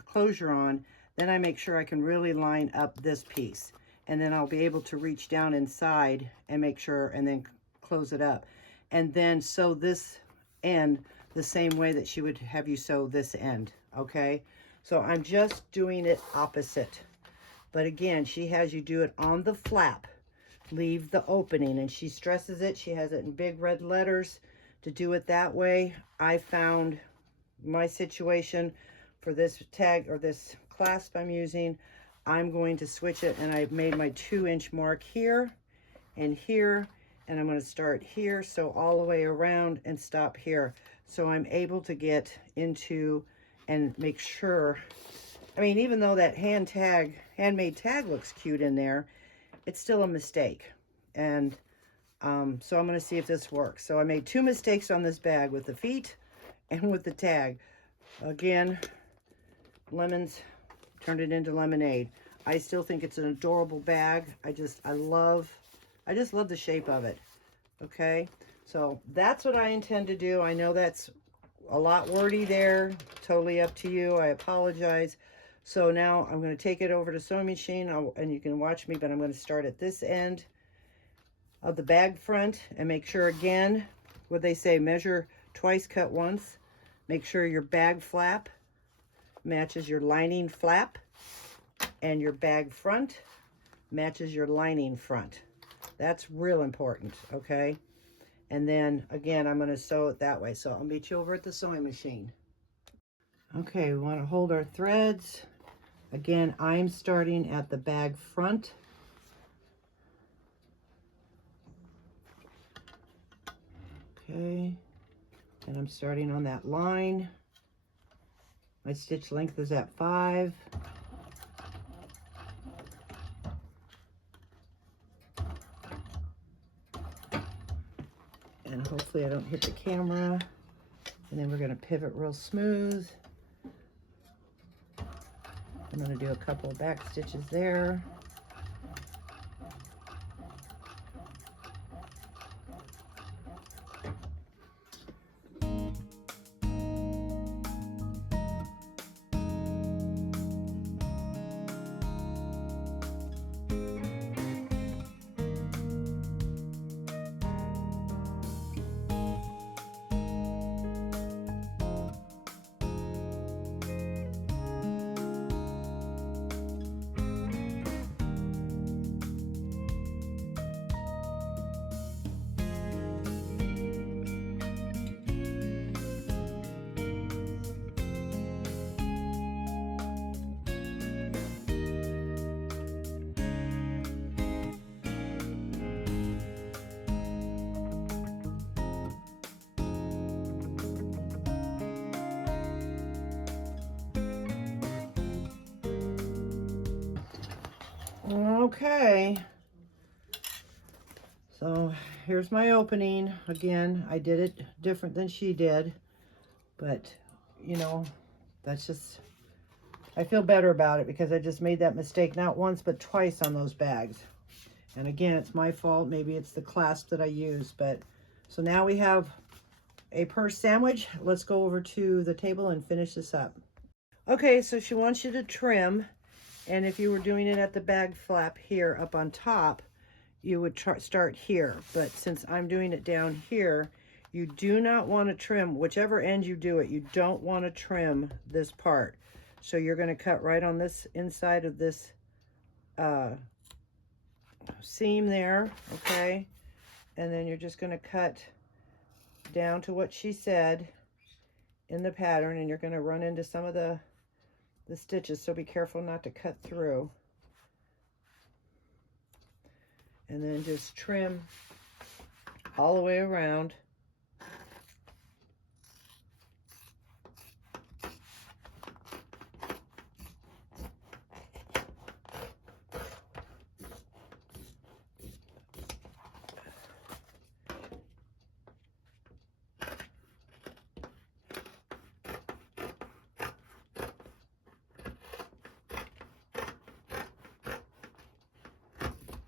closure on, then I make sure I can really line up this piece, and then I'll be able to reach down inside and make sure, and then close it up, and then sew this end the same way that she would have you sew this end, okay? So I'm just doing it opposite, but again, she has you do it on the flap, leave the opening, and she stresses it. She has it in big red letters to do it that way. I found my situation for this tag, or this clasp I'm using, I'm going to switch it, and I've made my 2-inch mark here and here, and I'm going to start here, sew all the way around and stop here, so I'm able to get into and make sure. I mean, even though that handmade tag looks cute in there, it's still a mistake. And so I'm going to see if this works. So I made 2 mistakes on this bag, with the feet and with the tag. Again, lemons turned it into lemonade. I still think it's an adorable bag. I just love the shape of it. Okay, so that's what I intend to do. I know that's a lot wordy there. Totally up to you. I apologize. So now I'm going to take it over to sewing machine, and you can watch me, but I'm going to start at this end of the bag front and make sure, again, what they say, measure twice, cut once. Make sure your bag flap matches your lining flap, and your bag front matches your lining front. That's real important, okay? And then, again, I'm going to sew it that way. So I'll meet you over at the sewing machine. Okay, we want to hold our threads. Again, I'm starting at the bag front. Okay, and I'm starting on that line. My stitch length is at 5. And hopefully I don't hit the camera. And then we're going to pivot real smooth. I'm going to do a couple of back stitches there. Okay. So here's my opening. Again, I did it different than she did, but you know, that's just, I feel better about it because I just made that mistake not once but twice on those bags. And again, it's my fault. Maybe it's the clasp that I use, but so now we have a purse sandwich. Let's go over to the table and finish this up. Okay, so she wants you to trim, and if you were doing it at the bag flap here up on top, you would start here. But since I'm doing it down here, you do not want to trim, whichever end you do it, you don't want to trim this part. So you're going to cut right on this inside of this seam there, okay? And then you're just going to cut down to what she said in the pattern, and you're going to run into some of the stitches, so be careful not to cut through. And then just trim all the way around.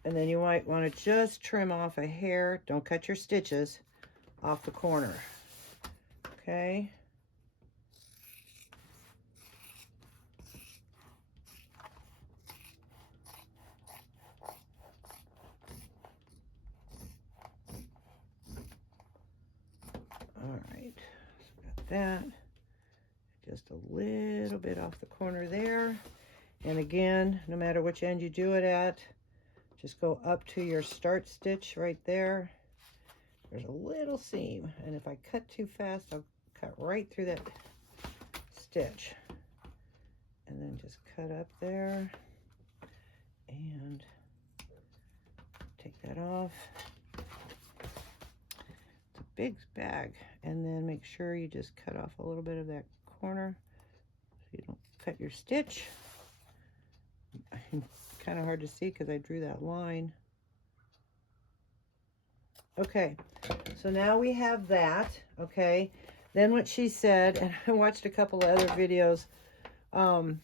And then you might want to just trim off a hair. Don't cut your stitches off the corner. Okay. All right. So got that. Just a little bit off the corner there. And again, no matter which end you do it at, just go up to your start stitch right there. There's a little seam, and if I cut too fast, I'll cut right through that stitch. And then just cut up there and take that off. It's a big bag, and then make sure you just cut off a little bit of that corner so you don't cut your stitch. Kind of hard to see because I drew that line. Okay, so now we have that. Okay, then what she said, and I watched a couple of other videos, you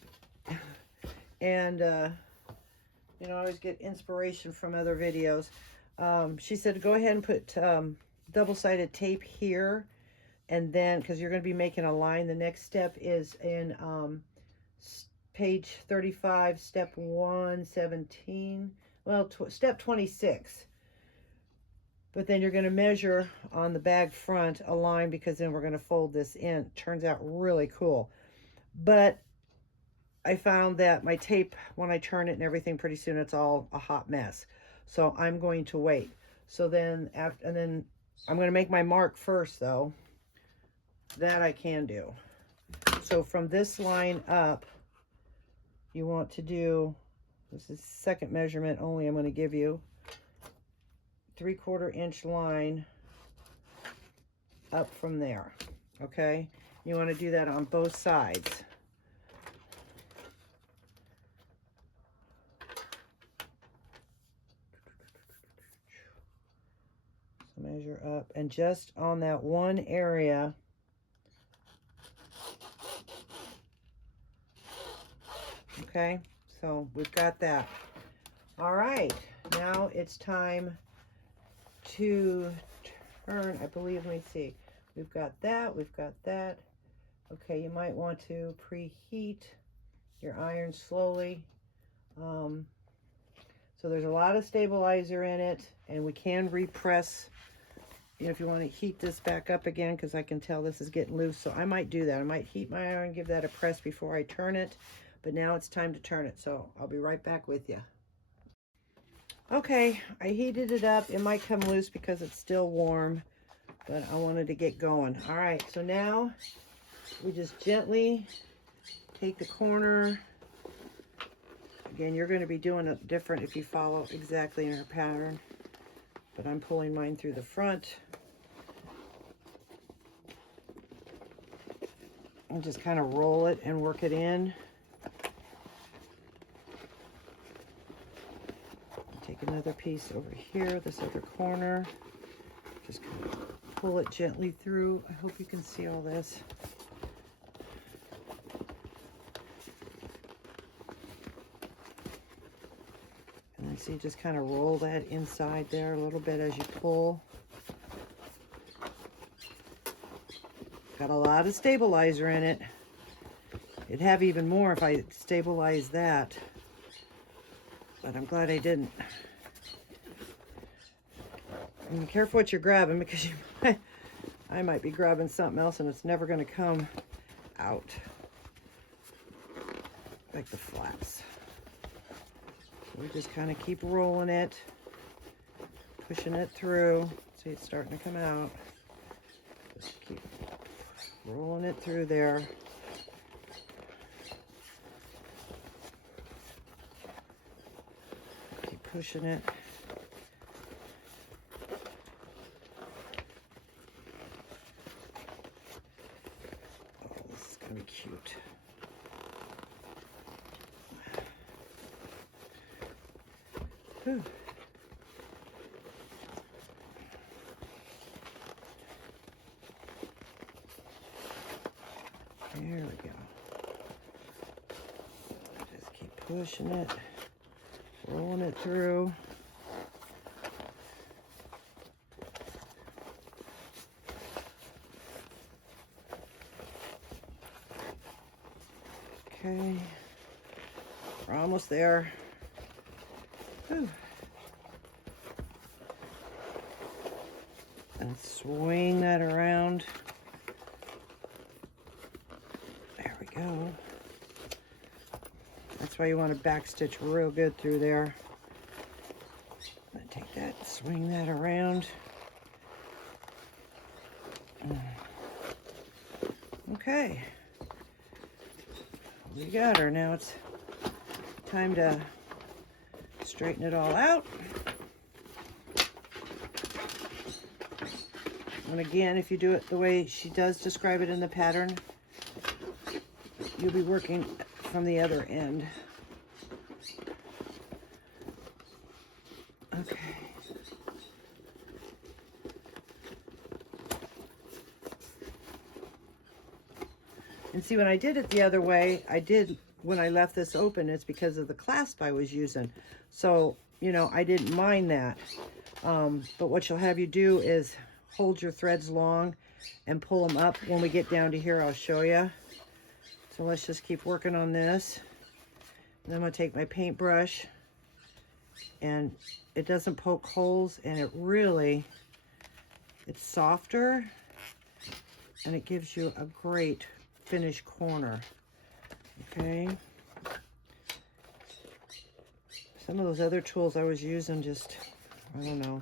know, I always get inspiration from other videos. She said go ahead and put double-sided tape here, and then because you're going to be making a line, the next step is in page 35, step 117, well, step 26. But then you're going to measure on the bag front a line, because then we're going to fold this in. Turns out really cool. But I found that my tape, when I turn it and everything, pretty soon it's all a hot mess. So I'm going to wait. So then and then I'm going to make my mark first, though. That I can do. So from this line up, you want to do, this is second measurement only I'm going to give you, 3/4 inch line up from there. Okay, you want to do that on both sides. So measure up, and just on that one area, okay, so we've got that. All right, now it's time to turn, I believe, let me see. We've got that, we've got that. Okay, you might want to preheat your iron slowly. So there's a lot of stabilizer in it, and we can repress, you know, if you want to heat this back up again, because I can tell this is getting loose. So I might do that. I might heat my iron, give that a press before I turn it. But now it's time to turn it, so I'll be right back with you. Okay, I heated it up. It might come loose because it's still warm, but I wanted to get going. All right, so now we just gently take the corner. Again, you're going to be doing it different if you follow exactly in her pattern, but I'm pulling mine through the front. And just kind of roll it and work it in. take another piece over here, this other corner. Just kind of pull it gently through. I hope you can see all this. And then see, just kind of roll that inside there a little bit as you pull. Got a lot of stabilizer in it. It'd have even more if I stabilized that, but I'm glad I didn't. And be careful what you're grabbing, because I might be grabbing something else and it's never going to come out, like the flaps. So we just kind of keep rolling it, pushing it through. See, it's starting to come out. Just keep rolling it through there. Keep pushing it. Oh, this is gonna be cute. Whew. There we go. Just keep pushing it, rolling it through. Okay, we're almost there. Whew. And swing that around. There we go. That's why you want to backstitch real good through there. I'm gonna take that, swing that around. Okay. We got her. Now it's time to straighten it all out. And again, if you do it the way she does describe it in the pattern, you'll be working from the other end. Okay. And see, when I did it the other way, when I left this open, it's because of the clasp I was using. So, you know, I didn't mind that. But what she'll have you do is hold your threads long and pull them up. When we get down to here, I'll show you. So let's just keep working on this. And then I'm going to take my paintbrush, and it doesn't poke holes, and it's softer, and it gives you a great finished corner. Okay. Some of those other tools I was using just, I don't know.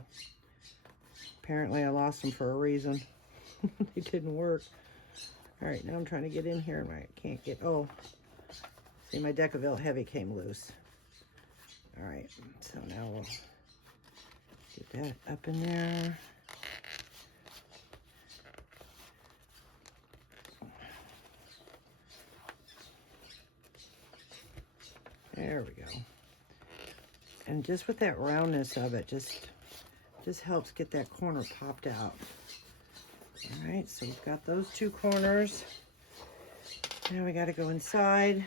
Apparently I lost them for a reason. They didn't work. All right, now I'm trying to get in here and I can't get, oh, see, my Decaville Heavy came loose. All right, so now we'll get that up in there. There we go. And just with that roundness of it, just helps get that corner popped out. All right, so we've got those two corners. Now we got to go inside.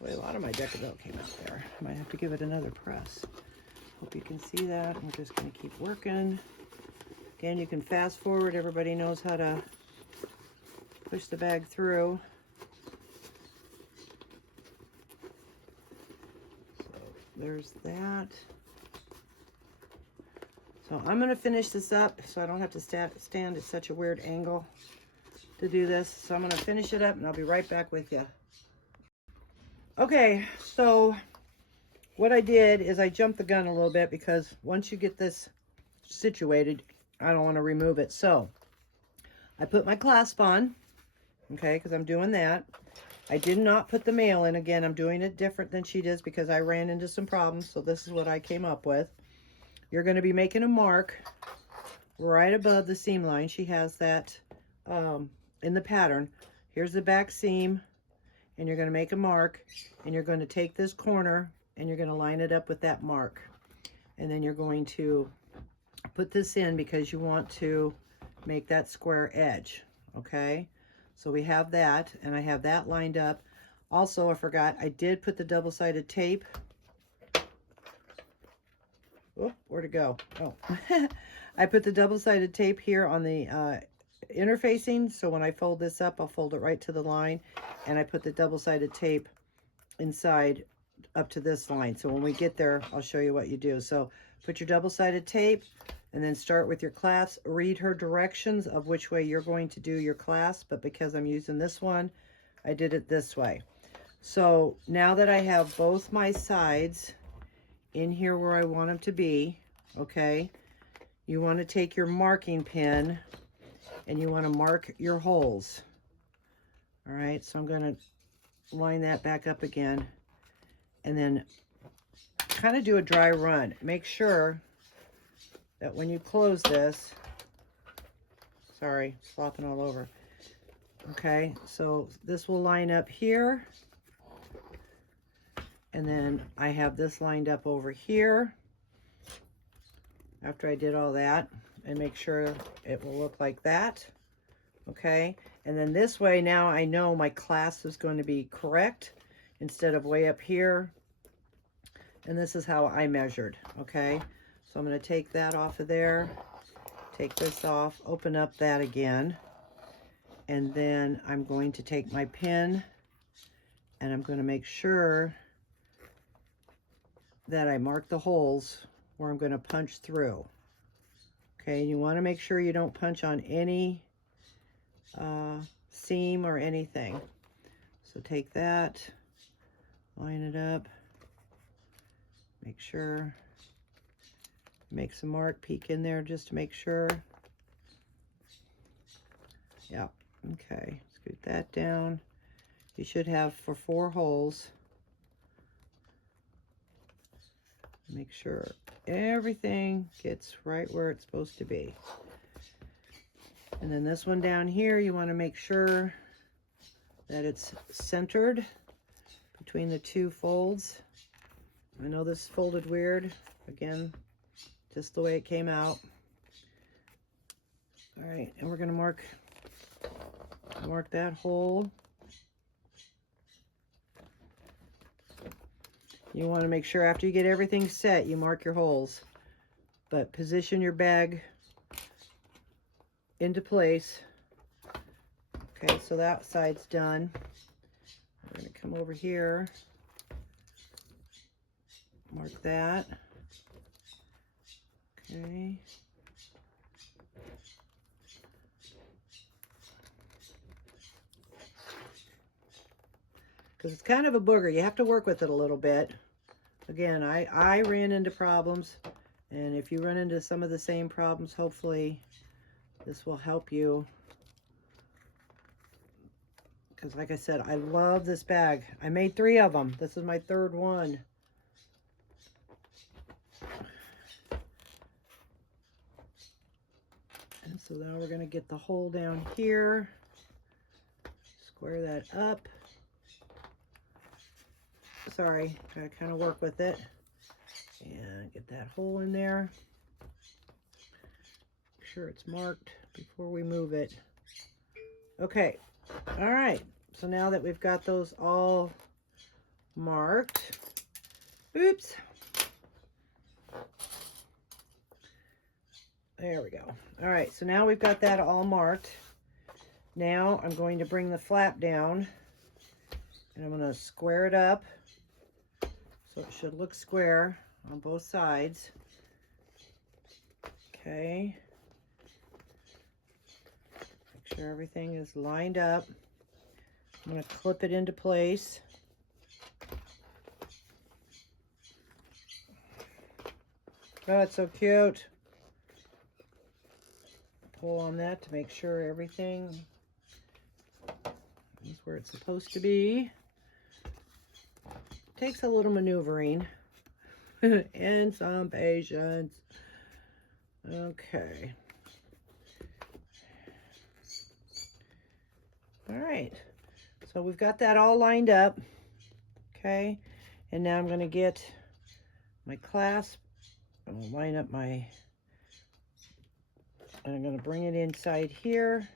Boy, a lot of my Decaville came out there. I might have to give it another press. Hope you can see that. I'm just going to keep working. Again, you can fast forward. Everybody knows how to push the bag through. So there's that. So I'm going to finish this up so I don't have to stand at such a weird angle to do this. So I'm going to finish it up and I'll be right back with you. Okay, so what I did is I jumped the gun a little bit because once you get this situated, I don't want to remove it. So I put my clasp on, okay, because I'm doing that. I did not put the mail in. Again, I'm doing it different than she does because I ran into some problems. So this is what I came up with. You're going to be making a mark right above the seam line. She has that in the pattern. Here's the back seam, and you're going to make a mark, and you're going to take this corner and you're going to line it up with that mark. And then you're going to put this in because you want to make that square edge, okay? So we have that, and I have that lined up. Also, I forgot, I did put the double-sided tape. Oh, where'd it go? Oh, I put the double-sided tape here on the interfacing, so when I fold this up, I'll fold it right to the line, and I put the double-sided tape inside up to this line. So when we get there, I'll show you what you do. So put your double-sided tape, and then start with your clasp. Read her directions of which way you're going to do your clasp, but because I'm using this one, I did it this way. So now that I have both my sides in here where I want them to be, okay, you want to take your marking pin and you want to mark your holes. All right, so I'm going to line that back up again and then kind of do a dry run. Make sure that when you close this, sorry, slopping all over. Okay, so this will line up here. And then I have this lined up over here after I did all that, and make sure it will look like that. Okay, and then this way now I know my clasp is going to be correct instead of way up here. And this is how I measured, okay? So I'm going to take that off of there, take this off, open up that again, and then I'm going to take my pin and I'm going to make sure that I mark the holes where I'm going to punch through. Okay, and you want to make sure you don't punch on any seam or anything. So take that, line it up, make sure, make some mark, peek in there just to make sure. Yeah, okay, scoot that down. You should have for 4 holes. Make sure everything gets right where it's supposed to be. And then this one down here, you want to make sure that it's centered between the 2 folds. I know this folded weird. Again, just the way it came out. All right, and we're going to mark that hole. You want to make sure after you get everything set, you mark your holes. But position your bag into place. Okay, so that side's done. We're going to come over here, mark that. Okay. Because it's kind of a booger. You have to work with it a little bit. Again, I ran into problems, and if you run into some of the same problems, hopefully this will help you. Because like I said, I love this bag. I made 3 of them. This is my 3rd one. And so now we're going to get the hole down here. Square that up. Sorry, gotta kind of work with it. And get that hole in there. Make sure it's marked before we move it. Okay, all right. So now that we've got those all marked, oops. There we go. All right, so now we've got that all marked. Now I'm going to bring the flap down and I'm going to square it up. So it should look square on both sides. Okay. Make sure everything is lined up. I'm going to clip it into place. Oh, it's so cute. Pull on that to make sure everything is where it's supposed to be. Takes a little maneuvering and some patience. Okay. All right. So So we've got that all lined up. Okay. And now I'm going to get my clasp. I'm going to line up my, and I'm going to bring it inside here.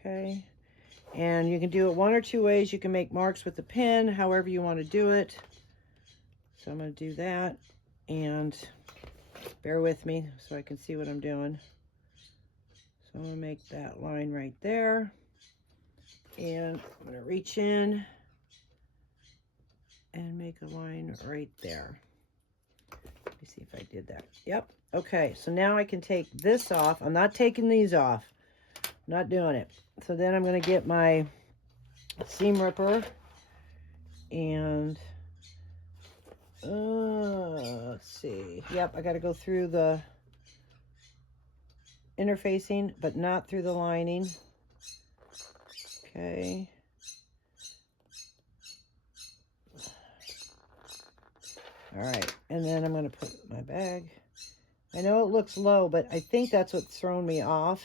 Okay. And you can do it one or two ways. You can make marks with the pen, however you want to do it. So I'm going to do that, and bear with me so I can see what I'm doing. So I'm going to make that line right there, and I'm going to reach in and make a line right there. Let me see if I did that. Yep. Okay, so now I can take this off. I'm not taking these off. I'm not doing it. So then I'm going to get my seam ripper, and let's see. Yep, I got to go through the interfacing, but not through the lining. Okay. All right, and then I'm going to put my bag. I know it looks low, but I think that's what's thrown me off,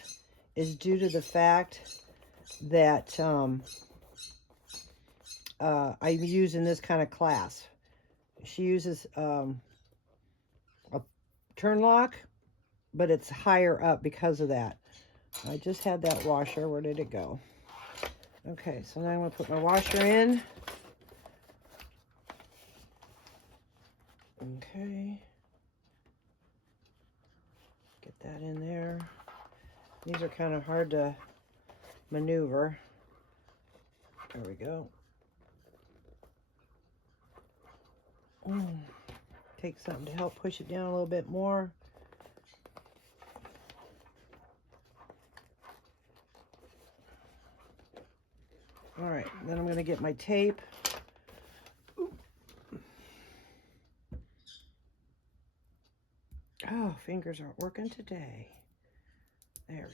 is due to the fact that I'm using this kind of clasp. She uses a turn lock, but it's higher up because of that. I just had that washer. Where did it go? Okay, so now I'm going to put my washer in. Okay. Get that in there. These are kind of hard to maneuver. There we go. Take something to help push it down a little bit more. All right, then I'm going to get my tape. Oh, fingers aren't working today. There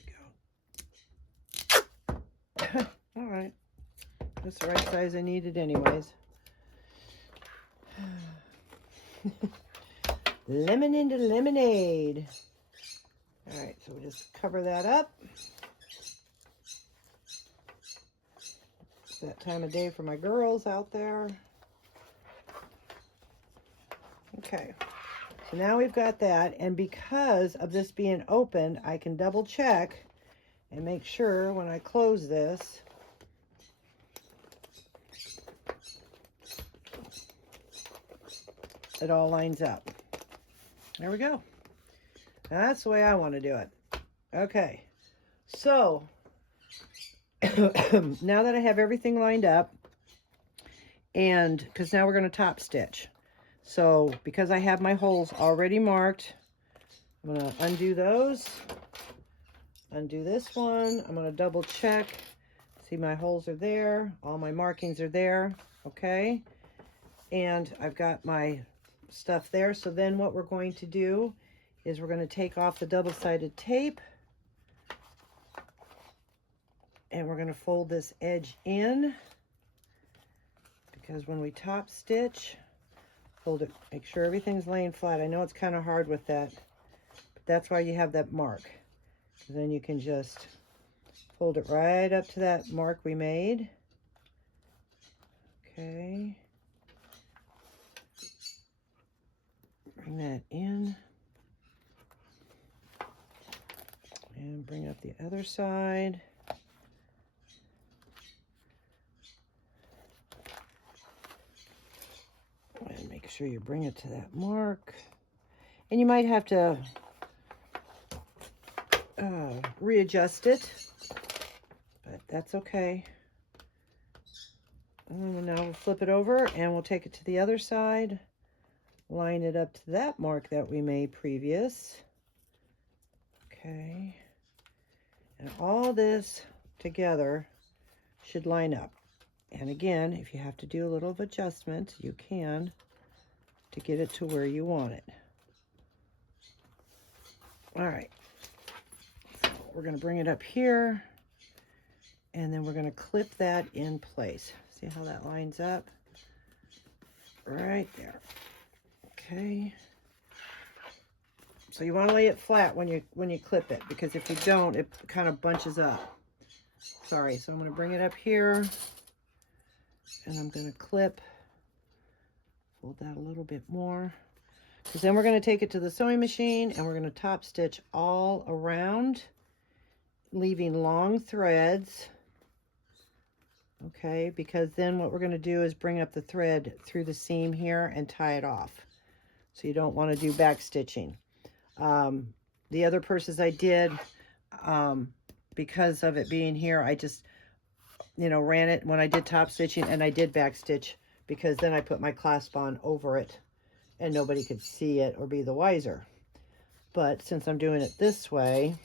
we go. All right. That's the right size I needed anyways. Lemon into lemonade. All right, so we'll just cover that up. It's that time of day for my girls out there. Okay. So now we've got that, and because of this being open, I can double check and make sure when I close this it all lines up. There we go. That's the way I want to do it. Okay, so now that I have everything lined up, and because now we're going to top stitch. So because I have my holes already marked, I'm going to undo those, undo this one. I'm going to double check. See, my holes are there. All my markings are there. Okay. And I've got my stuff there. So then what we're going to do is we're going to take off the double-sided tape, and we're going to fold this edge in, because when we top stitch, hold it, make sure everything's laying flat. I know it's kind of hard with that, but that's why you have that mark. Then you can just fold it right up to that mark we made. Okay. Bring that in. And bring up the other side. And make sure you bring it to that mark. And you might have to readjust it, but that's okay. And now we'll flip it over and we'll take it to the other side. Line it up to that mark that we made previous. Okay. And all this together should line up. And again, if you have to do a little of adjustment, you can, to get it to where you want it. All right. So we're going to bring it up here, and then we're going to clip that in place. See how that lines up? Right there. Okay. So you want to lay it flat when you clip it, because if you don't, it kind of bunches up. Sorry, so I'm going to bring it up here, and I'm going to clip, fold that a little bit more, because then we're going to take it to the sewing machine and we're going to top stitch all around, leaving long threads. Okay, because then what we're going to do is bring up the thread through the seam here and tie it off. So you don't want to do back stitching. The other purses I did, because of it being here, I just, you know, ran it when I did top stitching, and I did back stitch because then I put my clasp on over it and nobody could see it or be the wiser. But since I'm doing it this way,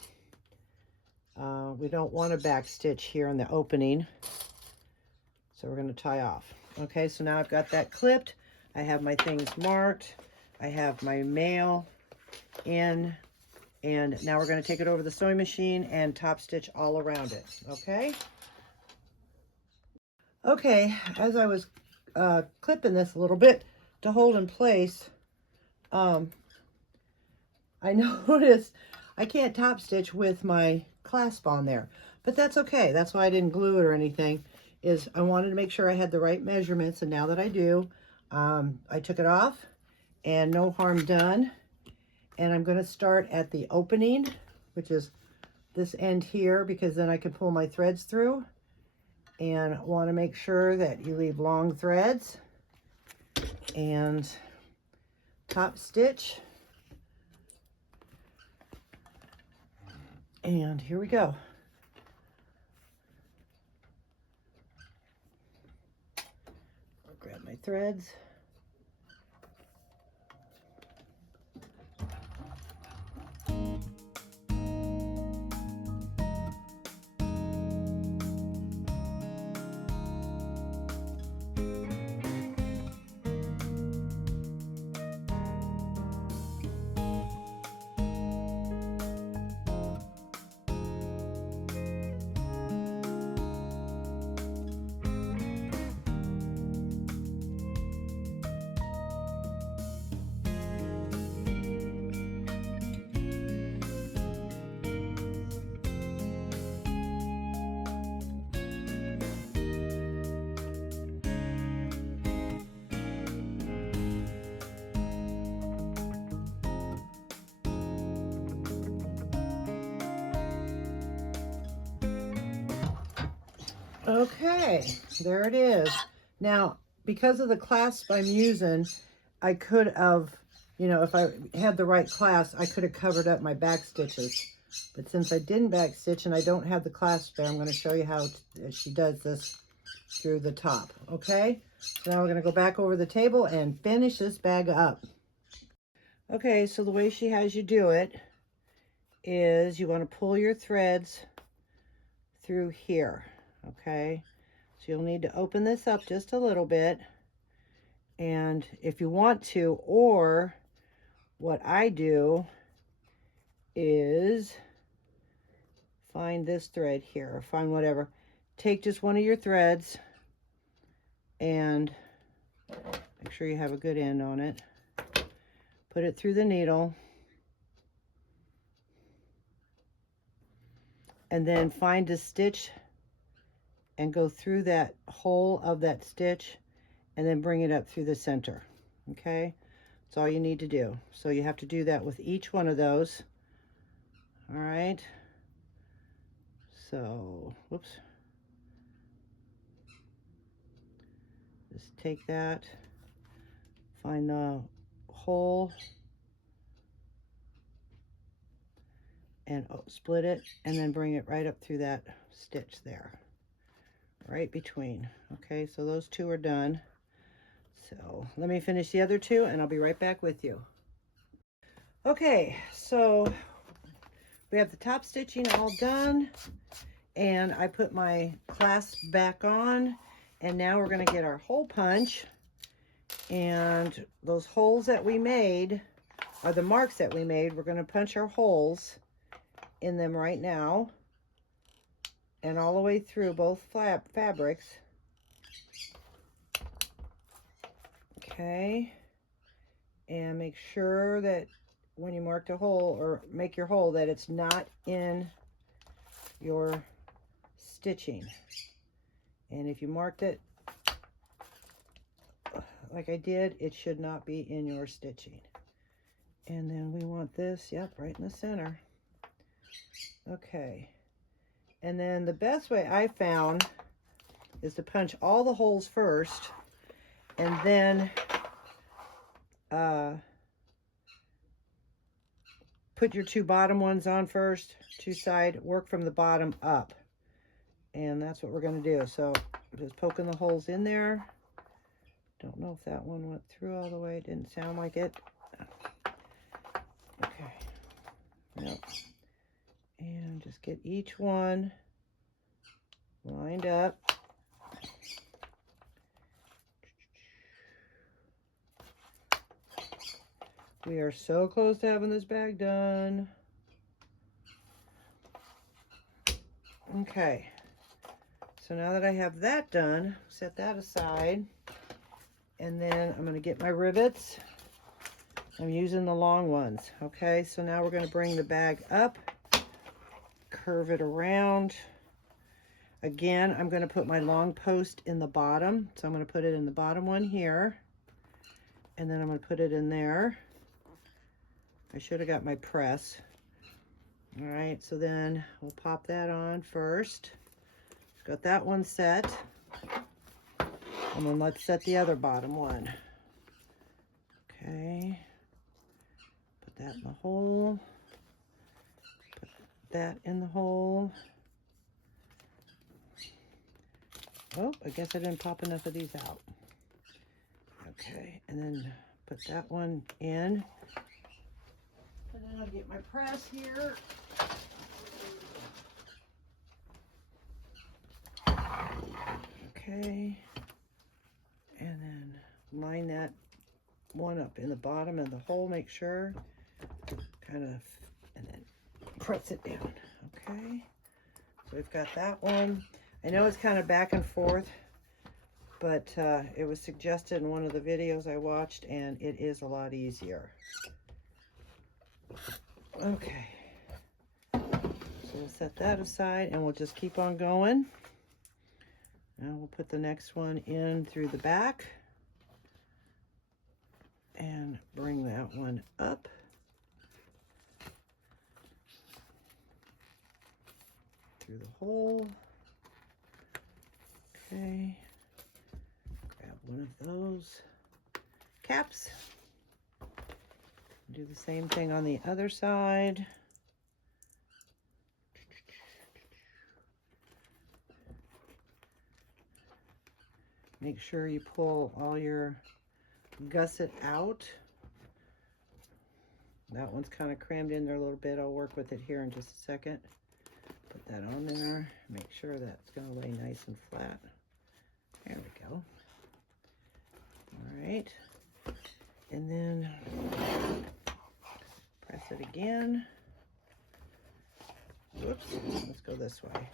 we don't want to back stitch here in the opening. So we're going to tie off. Okay, so now I've got that clipped. I have my things marked. I have my mail in. And now we're going to take it over the sewing machine and top stitch all around it. Okay? Okay, as I was clipping this a little bit to hold in place, I noticed I can't top stitch with my clasp on there. But that's okay. That's why I didn't glue it or anything. Is I wanted to make sure I had the right measurements, and now that I do, I took it off, and no harm done. And I'm going to start at the opening, which is this end here, because then I can pull my threads through, and want to make sure that you leave long threads, and top stitch. And here we go. Grab my threads. Okay, there it is. Now, because of the clasp I'm using, I could have, you know, if I had the right clasp, I could have covered up my back stitches. But since I didn't back stitch and I don't have the clasp there, I'm going to show you how she does this through the top. Okay, so now we're going to go back over the table and finish this bag up. Okay, so the way she has you do it is you want to pull your threads through here. Okay, so you'll need to open this up just a little bit, and if you want to, or what I do is find this thread here, or find whatever, take just one of your threads and make sure you have a good end on it, put it through the needle, and then find a stitch and go through that hole of that stitch and then bring it up through the center. Okay, that's all you need to do. So you have to do that with each one of those. All right, so whoops, just take that, find the hole and split it, and then bring it right up through that stitch there, right between. Okay, so those two are done. So let me finish the other two and I'll be right back with you. Okay, so we have the top stitching all done, and I put my clasp back on, and now we're going to get our hole punch, and those holes that we made are the marks that we made. We're going to punch our holes in them right now, and all the way through both fabrics. Okay, and make sure that when you mark the hole or make your hole that it's not in your stitching. And if you marked it like I did, it should not be in your stitching. And then we want this, yep, right in the center. Okay. And then the best way I found is to punch all the holes first, and then put your 2 bottom ones on first, 2 side, work from the bottom up. And that's what we're going to do. So just poking the holes in there. Don't know if that one went through all the way. Didn't sound like it. Okay. Yep. And just get each one lined up. We are so close to having this bag done. Okay. So now that I have that done, set that aside. And then I'm going to get my rivets. I'm using the long ones. Okay, so now we're going to bring the bag up, curve it around. Again, I'm going to put my long post in the bottom. So I'm going to put it in the bottom one here. And then I'm going to put it in there. I should have got my press. All right, so then we'll pop that on first. Got that one set. And then let's set the other bottom one. Okay. Put that in the hole. Put that in the hole. Oh, I guess I didn't pop enough of these out. Okay, and then put that one in. And then I'll get my press here. Okay, and then line that one up in the bottom of the hole, make sure, kind of, and then press it down. Okay, so we've got that one. I know it's kind of back and forth, but it was suggested in one of the videos I watched, and it is a lot easier. Okay, so we'll set that aside, and we'll just keep on going. Now we'll put the next one in through the back and bring that one up. Through the hole. Okay. Grab one of those caps. Do the same thing on the other side. Make sure you pull all your gusset out. That one's kind of crammed in there a little bit. I'll work with it here in just a second. Put that on there. Make sure that's going to lay nice and flat. There we go. All right. And then press it again. Whoops. Let's go this way.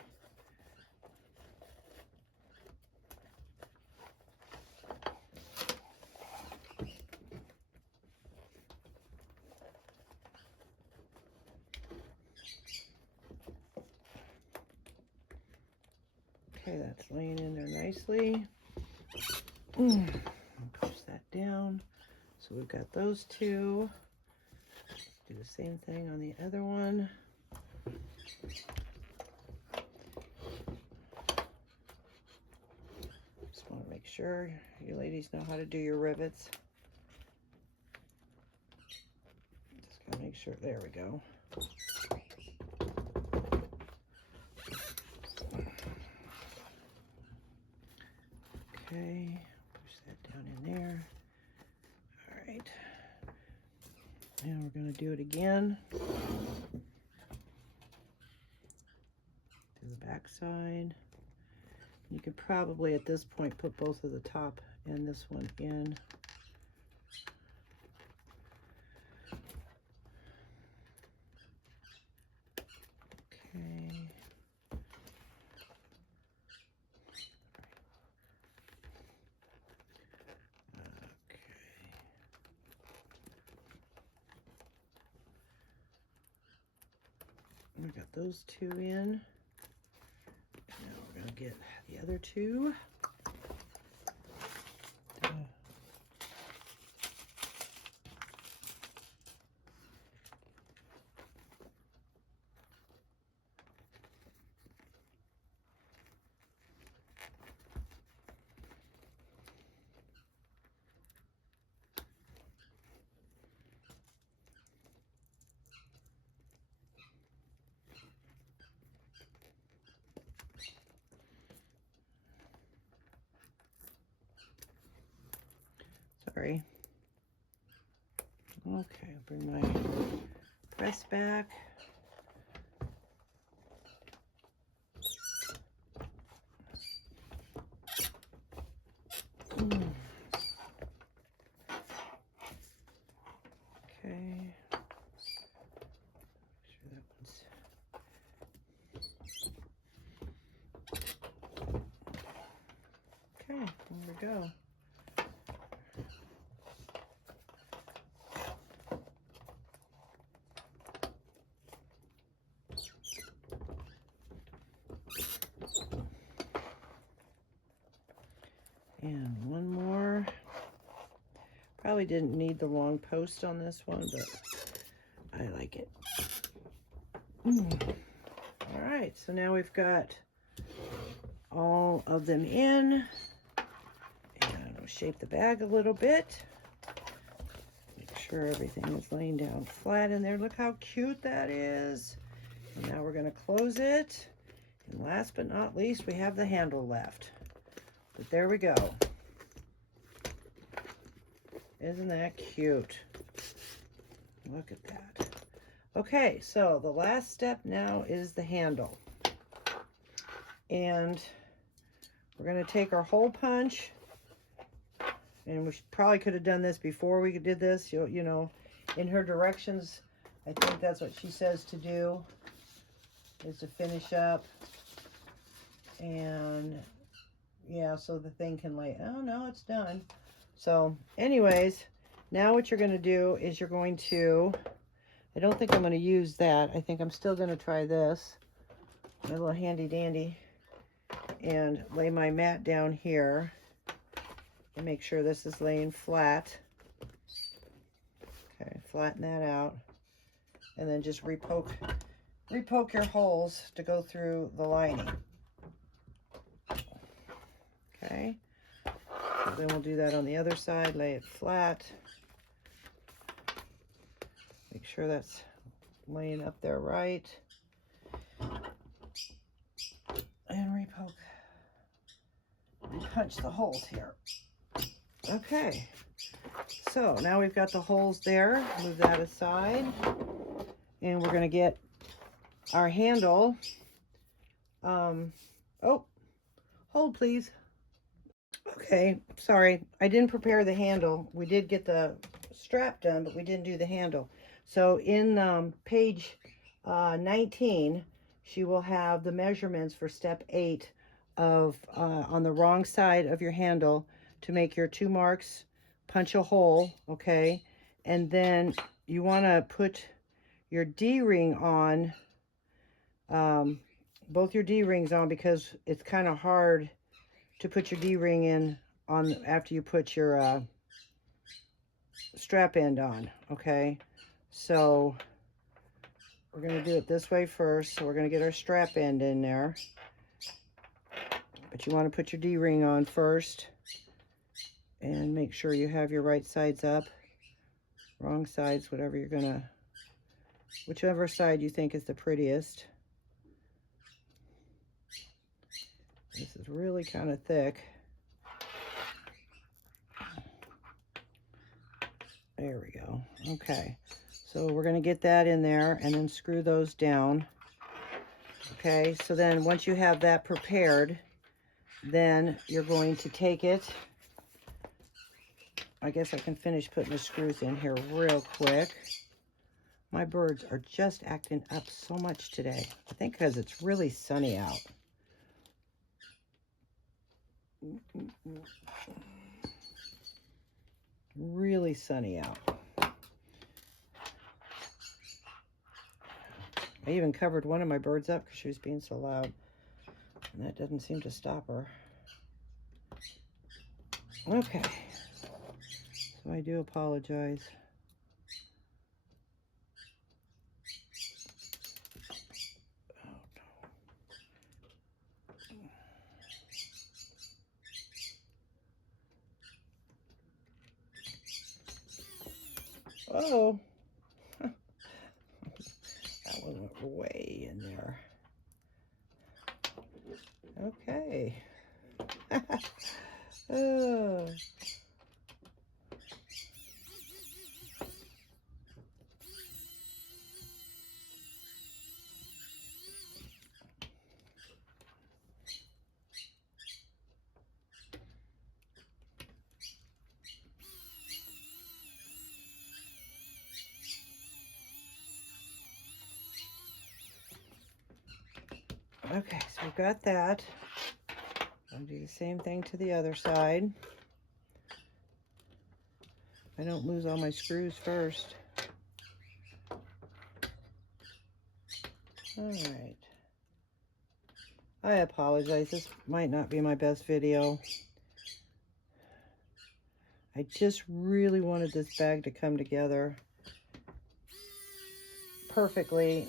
Okay, that's laying in there nicely. Push that down. So we've got those two. Do the same thing on the other one. Just want to make sure you ladies know how to do your rivets. Just gotta make sure. There we go. Okay, push that down in there. All right. Now we're going to do it again. To the back side. You could probably at this point put both of the top and this one in. Okay. We got those two in. Now get the other two. Sorry. Okay, I'll bring my press back. Okay. Make sure that one's... Okay, there we go. And one more. Probably didn't need the long post on this one, but I like it. All right, so now we've got all of them in. And I'll shape the bag a little bit. Make sure everything is laying down flat in there. Look how cute that is. And now we're going to close it. And last but not least, we have the handle left. But there we go. Isn't that cute? Look at that. Okay, so the last step now is the handle. And we're going to take our hole punch. And we probably could have done this before we did this. You know, in her directions, I think that's what she says to do, is to finish up. And yeah, so the thing can lay, oh no, it's done. So anyways, now what you're going to do is you're going to, I don't think I'm going to use that. I think I'm still going to try this, my little handy dandy, and lay my mat down here and make sure this is laying flat. Okay, flatten that out, and then just repoke your holes to go through the lining. Okay, so then we'll do that on the other side, lay it flat. Make sure that's laying up there right. And punch the holes here. Okay, so now we've got the holes there. Move that aside. And we're going to get our handle. Oh, hold please. Okay, sorry, I didn't prepare the handle. We did get the strap done, but we didn't do the handle. So in page 19, she will have the measurements for step 8 of on the wrong side of your handle to make your 2 marks, punch a hole, okay? And then you want to put your D-ring on, both your D-rings on, because it's kind of hard to put your D-ring in on after you put your strap end on, okay? So we're going to do it this way first. So we're going to get our strap end in there. But you want to put your D-ring on first and make sure you have your right sides up. Wrong sides, whatever you're going to, whichever side you think is the prettiest. This is really kind of thick. There we go. Okay, so we're going to get that in there and then screw those down. Okay, so then once you have that prepared, then you're going to take it. I guess I can finish putting the screws in here real quick. My birds are just acting up so much today. I think because it's really sunny out. Really sunny out. I even covered one of my birds up because she was being so loud. And that doesn't seem to stop her. Okay. So I do apologize. Oh, that one went way in there. Okay. Oh. Okay, so we've got that. I'll do the same thing to the other side. I don't lose all my screws first. All right. I apologize. This might not be my best video. I just really wanted this bag to come together perfectly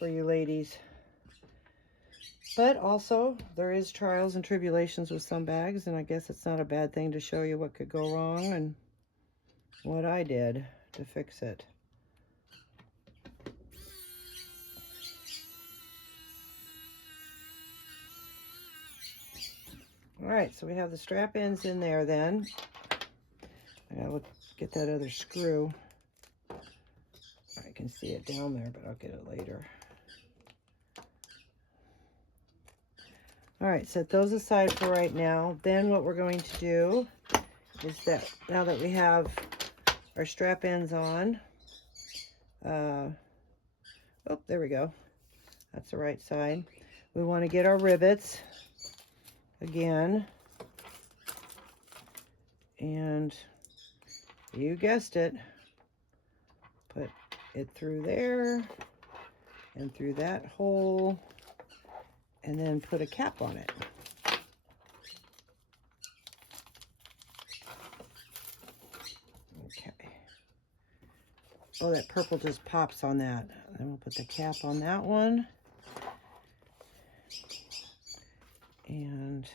for you ladies. But also, there is trials and tribulations with some bags, and I guess it's not a bad thing to show you what could go wrong and what I did to fix it. All right, so we have the strap ends in there then. I gotta get that other screw. I can see it down there, but I'll get it later. All right, set those aside for right now. Then what we're going to do is that now that we have our strap ends on, oh, there we go. That's the right side. We want to get our rivets again. And you guessed it, put it through there and through that hole, and then put a cap on it. Okay. Oh, that purple just pops on that. Then we'll put the cap on that one. And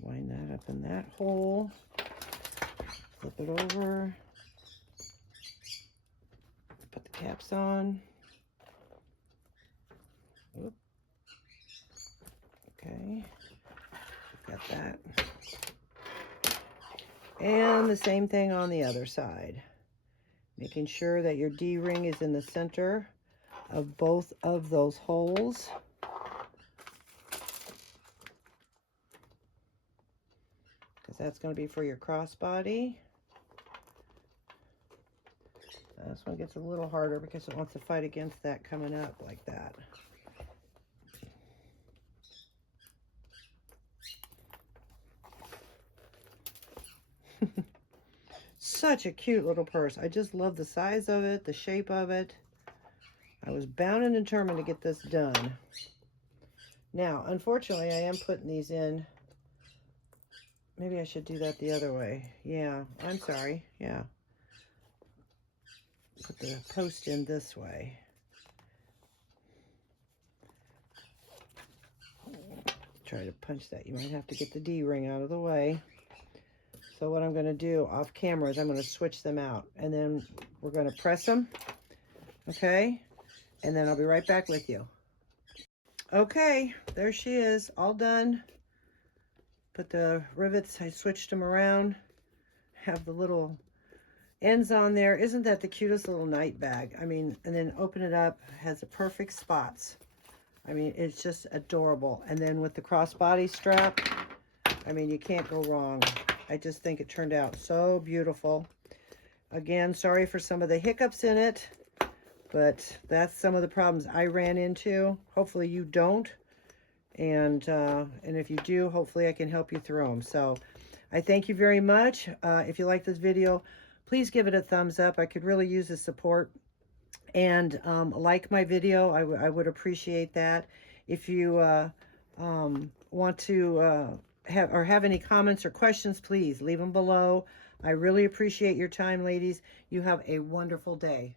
wind that up in that hole. Flip it over. Put the caps on. Oop. Okay, got that. And the same thing on the other side. Making sure that your D-ring is in the center of both of those holes. Because that's going to be for your crossbody. This one gets a little harder because it wants to fight against that coming up like that. Such a cute little purse. I just love the size of it, the shape of it. I was bound and determined to get this done. Now, unfortunately, I am putting these in. Maybe I should do that the other way. Yeah, I'm sorry. Yeah. Put the post in this way. Try to punch that. You might have to get the D-ring out of the way. So what I'm going to do off camera is I'm going to switch them out. And then we're going to press them. Okay? And then I'll be right back with you. Okay, there she is. All done. Put the rivets. I switched them around. Have the little ends on there. Isn't that the cutest little night bag? I mean, and then open it up. Has the perfect spots. I mean, it's just adorable. And then with the crossbody strap, I mean, you can't go wrong. I just think it turned out so beautiful. Again, sorry for some of the hiccups in it, but that's some of the problems I ran into. Hopefully you don't. And if you do, hopefully I can help you through them. So I thank you very much. If you like this video, please give it a thumbs up. I could really use the support. And like my video, I would appreciate that. If you want to have any comments or questions, please leave them below. I really appreciate your time, ladies. You have a wonderful day.